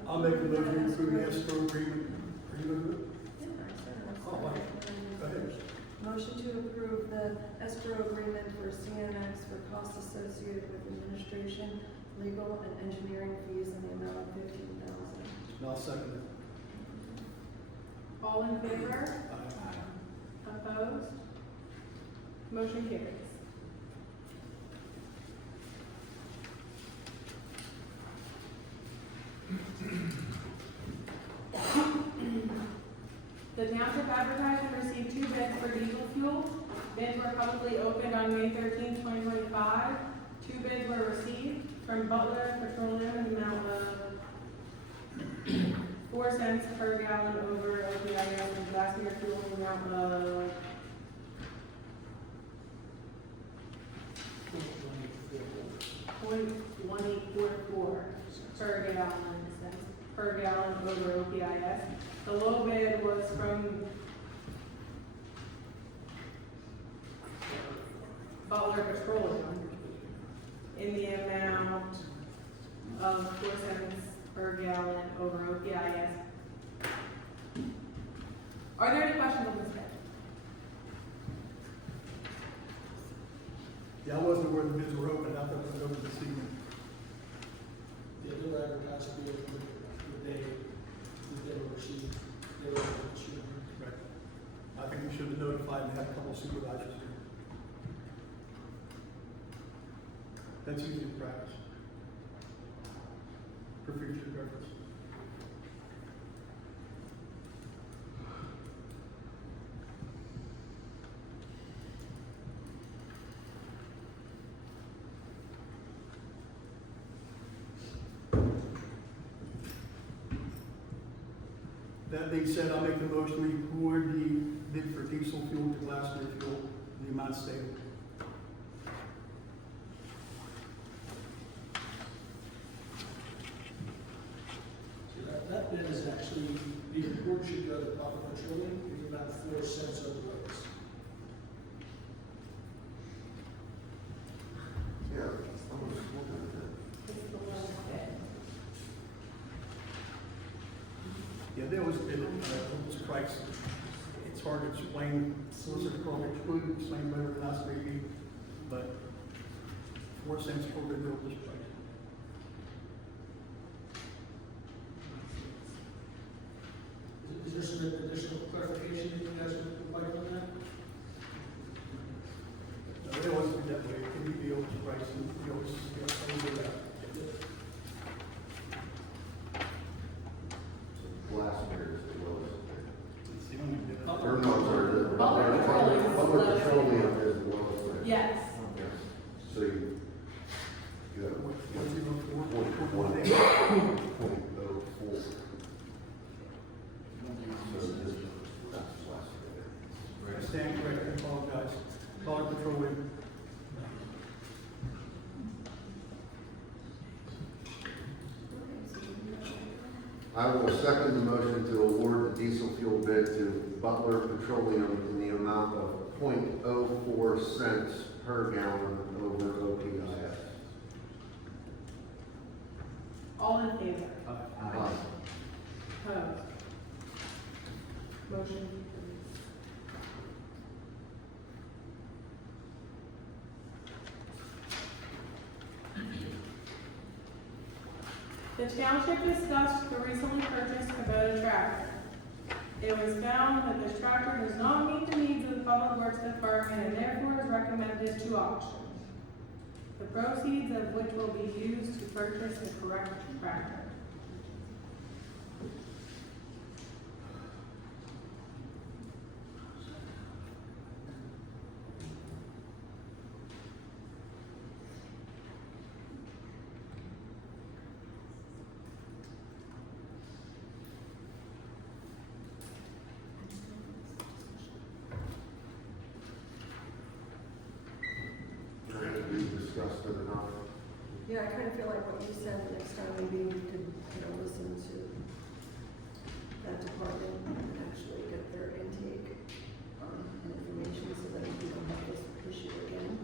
I'll make a motion to approve the escrow agreement. Are you gonna do it? Oh, wow. Go ahead. Motion to approve the escrow agreement for CNX for costs associated with administration, legal, and engineering fees in the amount of $15,000. And I'll second it. All in favor? Aye. Opposed? Motion carries. The township advertising received 2 bids for diesel fuel. Bids were publicly opened on May 13, 2025. 2 bids were received from Butler Petroleum in the amount of 4 cents per gallon over OPIS and Glassmere Fuel in the amount of 0.1844 per gallon over OPIS. The low bid was from Butler Petroleum in the amount of 4 cents per gallon over OPIS. Are there any questions on this bid? Yeah, I wasn't aware the bids were open, I thought it was open this evening. Yeah, they were advertised to be open the day that they were received. They were received. Right. I think we should have notified and had a couple of supervisors here. That's usually the practice. For future reference. That being said, I'll make the motion, we award the bid for diesel fuel to Glassmere Fuel, in the amount stated. That bid is actually, the report should go to Butler Petroleum, it's about 4 cents over rates. Yeah, I was looking at that. It's the lowest bid. Yeah, there was a bit of, this price, it's hard to explain, solicitor called it, explain better than us maybe, but 4 cents per bill this price. Is there some additional clarification that you guys would like on that? No, it wasn't that way, it can be the oldest price, and the oldest, over that. Glassmere is the lowest. It's the only bid. Or no, sorry, the Butler Petroleum is the Butler lowest. Petroleum is the lowest. Right? Yes. So you have What's the number? 0.04. So this, that's less. I stand corrected, I apologize. Butler Petroleum. I will second the motion to award the diesel fuel bid to Butler Petroleum in the amount of 0.04 cents per gallon over OPIS. All in favor? Aye. Opposed? Motion carries. The township discussed the recently purchased Kubota tractor. It was found that this tractor does not meet the needs of the Public Works Department and therefore is recommended to auction. The proceeds of which will be used to purchase the correct tractor. We discussed it enough. Yeah, I kind of feel like what you said, next time maybe we could, listen to that department and actually get their intake and information so that we don't have this issue again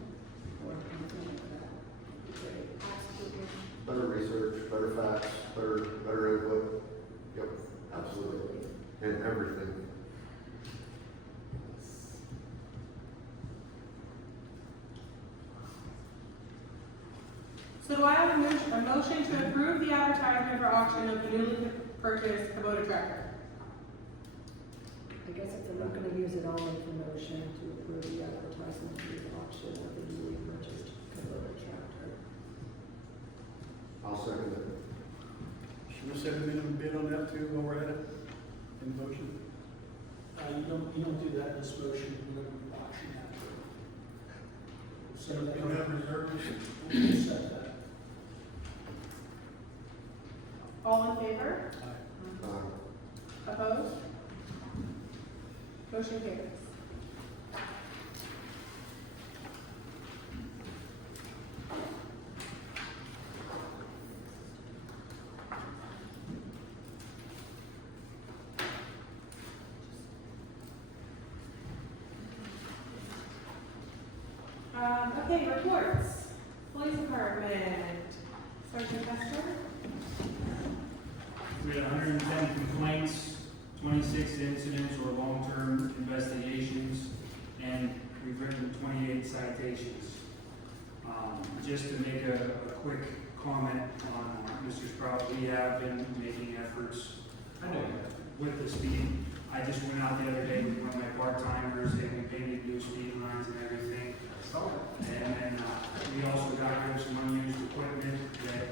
or anything like that. Great, absolutely. Better research, better facts, better input. Yep, absolutely. And everything. So do I have a motion to approve the advertisement for auction of the newly purchased Kubota tractor? I guess if they're not gonna use it, I'll make the motion to approve the advertisement for the auction of the newly purchased Kubota tractor. I'll second it. Should we set a minimum bid on that too, while we're at it, in motion? You don't do that in this motion, you don't auction that. So that You have reserved. we'll set that. All in favor? Uh, Opposed? Motion carries. Okay, reports. Police Department, Sergeant Custer. We had 110 complaints, 26 incidents or long-term investigations, and we've written 28 citations. Just to make a quick comment on Mr. Sprout, we have been making efforts with the speed. I just went out the other day with one of my part-timers, and we painted new speed lines and everything. And then we also got rid of some unused equipment that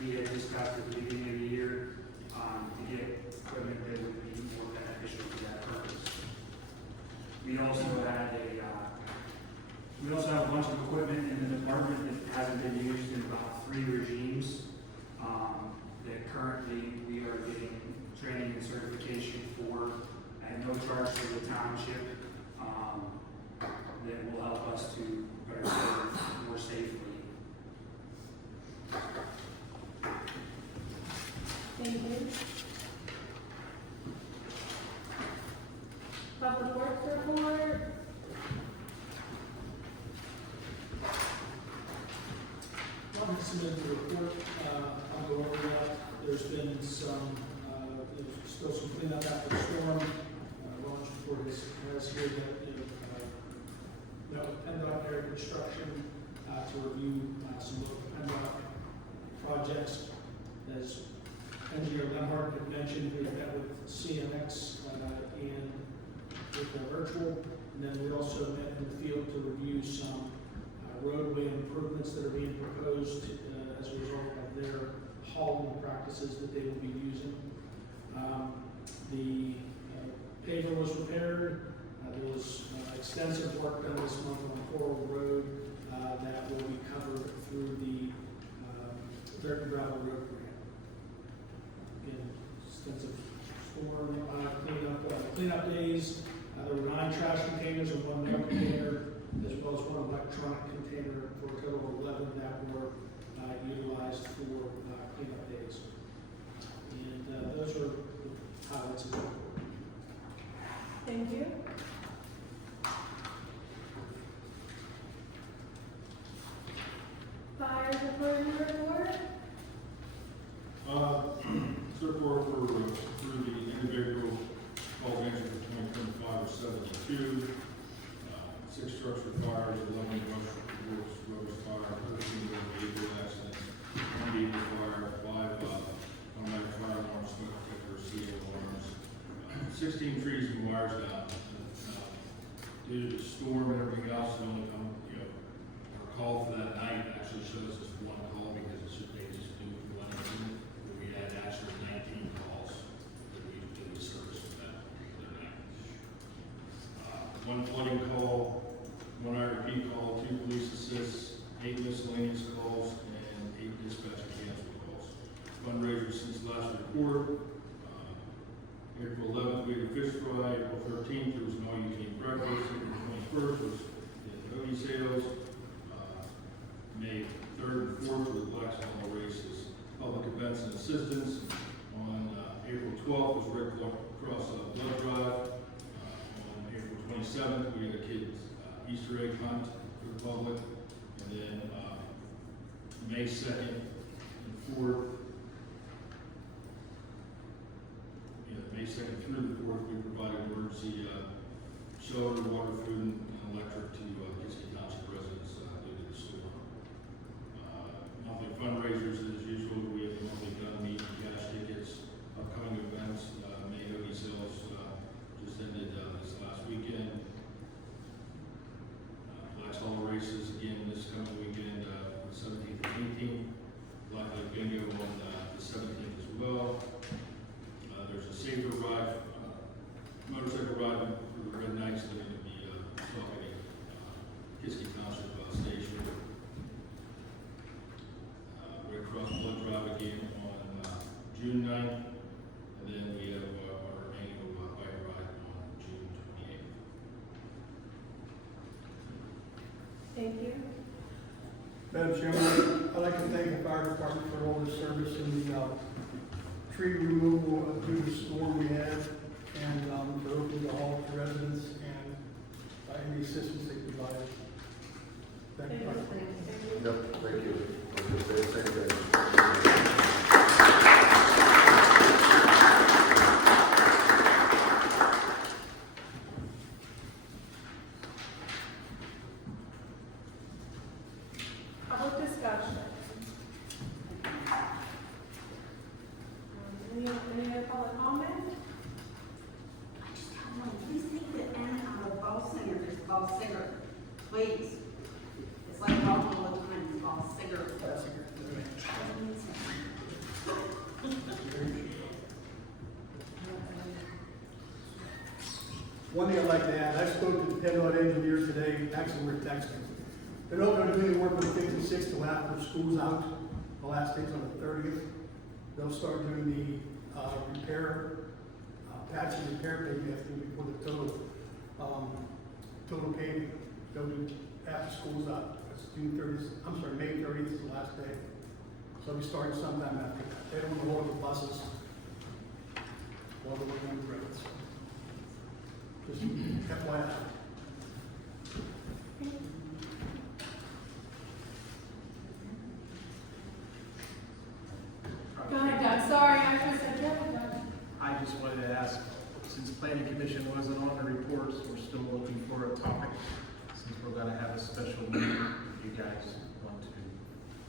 we had just got at the beginning of the year to get equipment that would be more beneficial to that purpose. We also have a bunch of equipment in the department that hasn't been used in about 3 regimes. That currently we are getting training and certification for at no charge to the township. That will help us to better serve more safely. Thank you. Public Works report. I'll submit the report, I'll go over that. There's been some, there's still some cleanup after the storm. Launch report has here that PennDOT area construction to review some of the PennDOT projects. As Engineer Lenhart had mentioned, we met with CMX and with the virtual, and then we also met in the field to review some roadway improvements that are being proposed as a result of their hauling practices that they will be using. The paver was repaired. There was extensive work done this month on Coral Road that will be covered through the dirt and gravel road grant. Again, extensive storm cleanup days. There were 9 trash containers and 1 mail container, as well as 1 electronic container for a total of 11 that were utilized for cleanup days. And those are the highlights of the report. Thank you. Fire department report. Report for the individual call answer for 2025 or 72. 6 structure fires, 11 road fire, 13 vehicle accidents, 1 vehicle fire, 5 automatic fire alarms, smoke detectors, CO alarms, 16 trees and wires down. Due to the storm and everything else, it only come, our call for that night actually shows us 1 call because it should they just do 1 incident. We had actually 19 calls that we serviced for that night. 1 flooding call, 1 IRP call, 2 police assists, 8 miscellaneous calls, and 8 dispatcher cancel calls. Fundraisers since last report. April 11th, we had a fish fry. April 13th, there was an all-you-can-eat breakfast. April 21st was the hoagie sales. May 3rd and 4th were the Black Swan races. Public events and assistance. On April 12th was Red Cross blood drive. On April 27th, we had a kids Easter egg hunt for the public. And then May 2nd and 4th, May 2nd through the 4th, we provided emergency shelter, water, food, and electric to Kiski Township residents due to the storm. Monthly fundraisers as usual. We have the monthly gun meet, cash tickets, upcoming events. May hoagie sales just ended this last weekend. Last all races again this coming weekend, 17th and 18th. Black Lake Bingo on the 17th as well. There's a safer ride, motorcycle ride for the Red Knights that are going to be stopping at Kiski Township Station. 29th, and then we have our annual fire ride on June 28th. Thank you. Madam Chairman, I'd like to thank the fire department for all their service in the tree removal due to the storm we had, and for opening the hall to residents and any assistance they provided. Thank you. Yep, thank you. I was just saying the same thing. Public discussion. Any other public comment? Please take the N out of ball singer, just ball singer, please. It's like talking all the time, it's ball singer. One thing I'd like to add, I spoke to the PennDOT engineer today, actually we're texting. They're not gonna do any work with 56 till after school's out, the last day's on the 30th. They'll start doing the repair, patch and repair paving after before the total paving. They'll do after school's out. It's June 30th, I'm sorry, May 30th is the last day. So we start sometime after that. They don't want to load the buses while they're working on the roads. Just FYI. Go ahead, Doug. Sorry, I should have said Doug. I just wanted to ask, since planning commission wasn't on the reports, we're still looking for a topic. Since we're gonna have a special meeting, you guys want to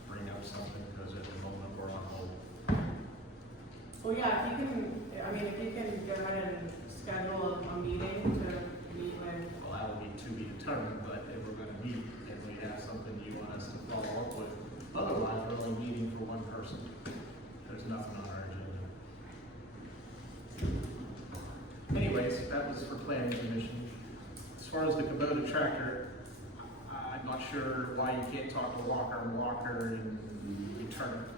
bring up something, because at the moment we're on hold. Well, yeah, if you can go ahead and schedule a meeting to meet with. Well, that will be to be determined, but if we're gonna meet, and we have something you want us to follow up with, otherwise we're only meeting for one person. There's nothing on our agenda. Anyways, that was for planning commission. As far as the Kubota tractor, I'm not sure why you can't talk to Walker and Walker and return it.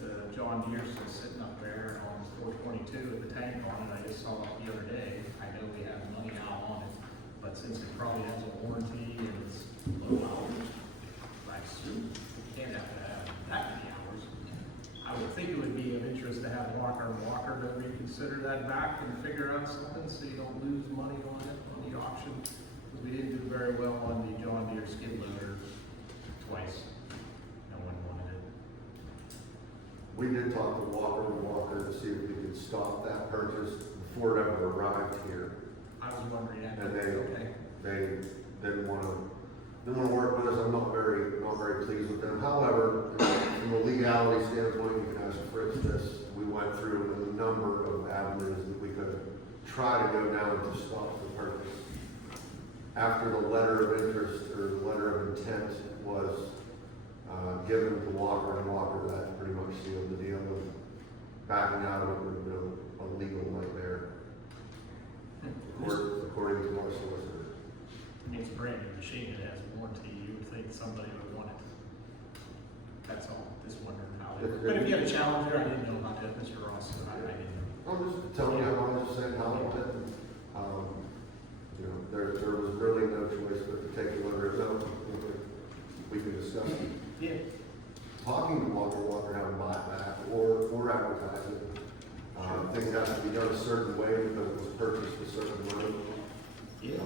The John Deere's still sitting up there on 422 with the tank on it. I just saw it the other day. I know we have money out on it, but since it probably has a warranty and it's low hours, I assume you can't have to have that many hours. I would think it would be of interest to have Walker and Walker to reconsider that back and figure out something so you don't lose money on it on the auction. Because we didn't do very well on the John Deere skid loader twice. No one wanted it. We did talk to Walker and Walker to see if we could stop that purchase before it ever arrived here. I was wondering that. And Okay. they didn't want to work with us. I'm not very pleased with them. However, from a legality standpoint, you can ask Fritz this. We went through a number of avenues that we could try to go down to stop the purchase. After the letter of interest or the letter of intent was given to Walker and Walker, that pretty much sealed the deal. Of backing out of it would have been a legal nightmare, according to our solicitor. It's a brand new machine, it has a warranty, you would think somebody would want it. That's all, just wondering how it. But if you have a challenger, I didn't know about that, Mr. Ross, so I didn't know. I'm just telling you, I'm just saying how it went. You know, there was really no choice but to take the letter. No, we can discuss it. Yeah. Talking to Walker, have them buy it back or advertise it. Things have to be done a certain way because it was purchased a certain way. Yeah.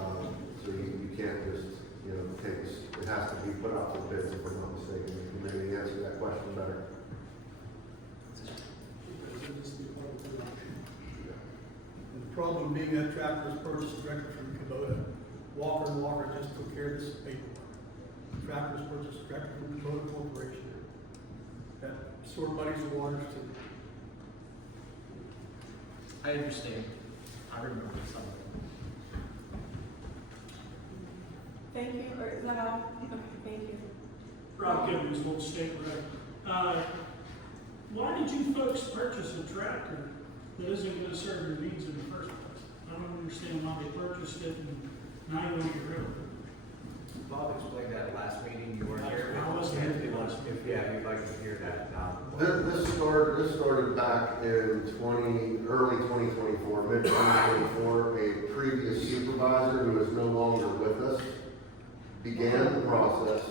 So you can't just, it has to be put out for bids if I'm not mistaken. You can maybe answer that question better. And the problem being that tractor was purchased directly from Kubota. Walker and Walker just took care of this paperwork. The tractor was purchased directly from Kubota Corporation. That sort of muddies the waters too. I understand, I remember some of it. Thank you, or is that all? Okay, thank you. Rob Gibbons, Old State Road. Why did you folks purchase a tractor that isn't gonna serve your needs in the first place? I don't understand why they purchased it and now you want to get rid of it. Bob explained that last meeting, you weren't here. I wasn't here. If, yeah, you'd like to hear that now. This started back in early 2024, mid 2024. A previous supervisor who is no longer with us began the process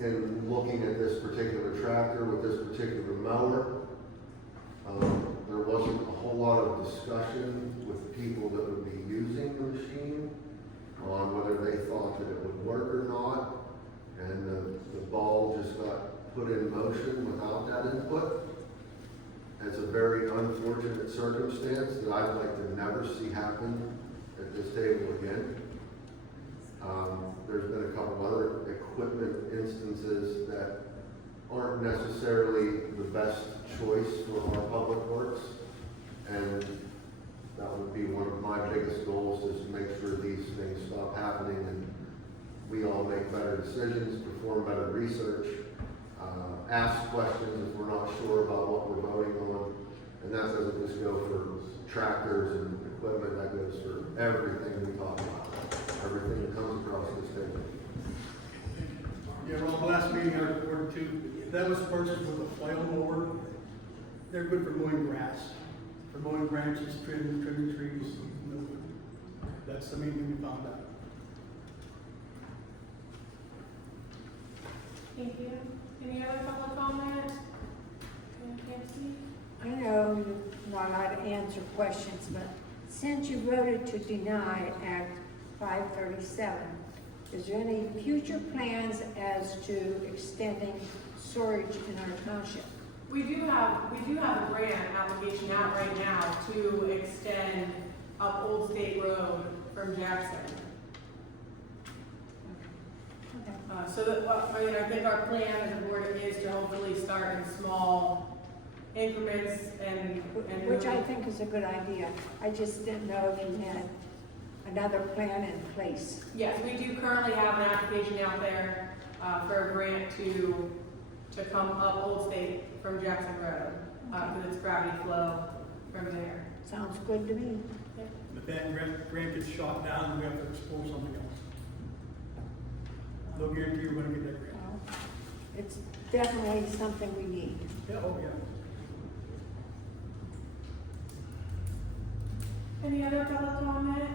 in looking at this particular tractor with this particular mower. There wasn't a whole lot of discussion with the people that would be using the machine on whether they thought that it would work or not. And the ball just got put in motion without that input. It's a very unfortunate circumstance that I'd like to never see happen at this table again. There's been a couple other equipment instances that aren't necessarily the best choice for our public works. And that would be one of my biggest goals, is to make sure these things stop happening and we all make better decisions, perform better research, ask questions if we're not sure about what we're voting on. And that doesn't just go for tractors and equipment, that goes for everything we talk about, everything that comes across this table. Yeah, well, the last meeting I reported to, that was purchased with a flail mower. They're good for mowing grass, for mowing branches, trimming trees. That's the main thing we found out. Thank you. Any other public comment? Nancy? I know you want to answer questions, but since you voted to deny Act 537, is there any future plans as to extending storage in our township? We do have a grant application out right now to extend up Old State Road from Jackson. So that, I think our plan as a board is to hopefully start in small increments and Which I think is a good idea. I just didn't know if you had another plan in place. Yes, we do currently have an application out there for a grant to come up Old State from Jackson Road, because it's gravity flow from there. Sounds good to me. If that grant gets shot down, we have to explore something else. No guarantee you're gonna get that grant. Well, it's definitely something we need. Yeah, oh yeah. Any other public comment?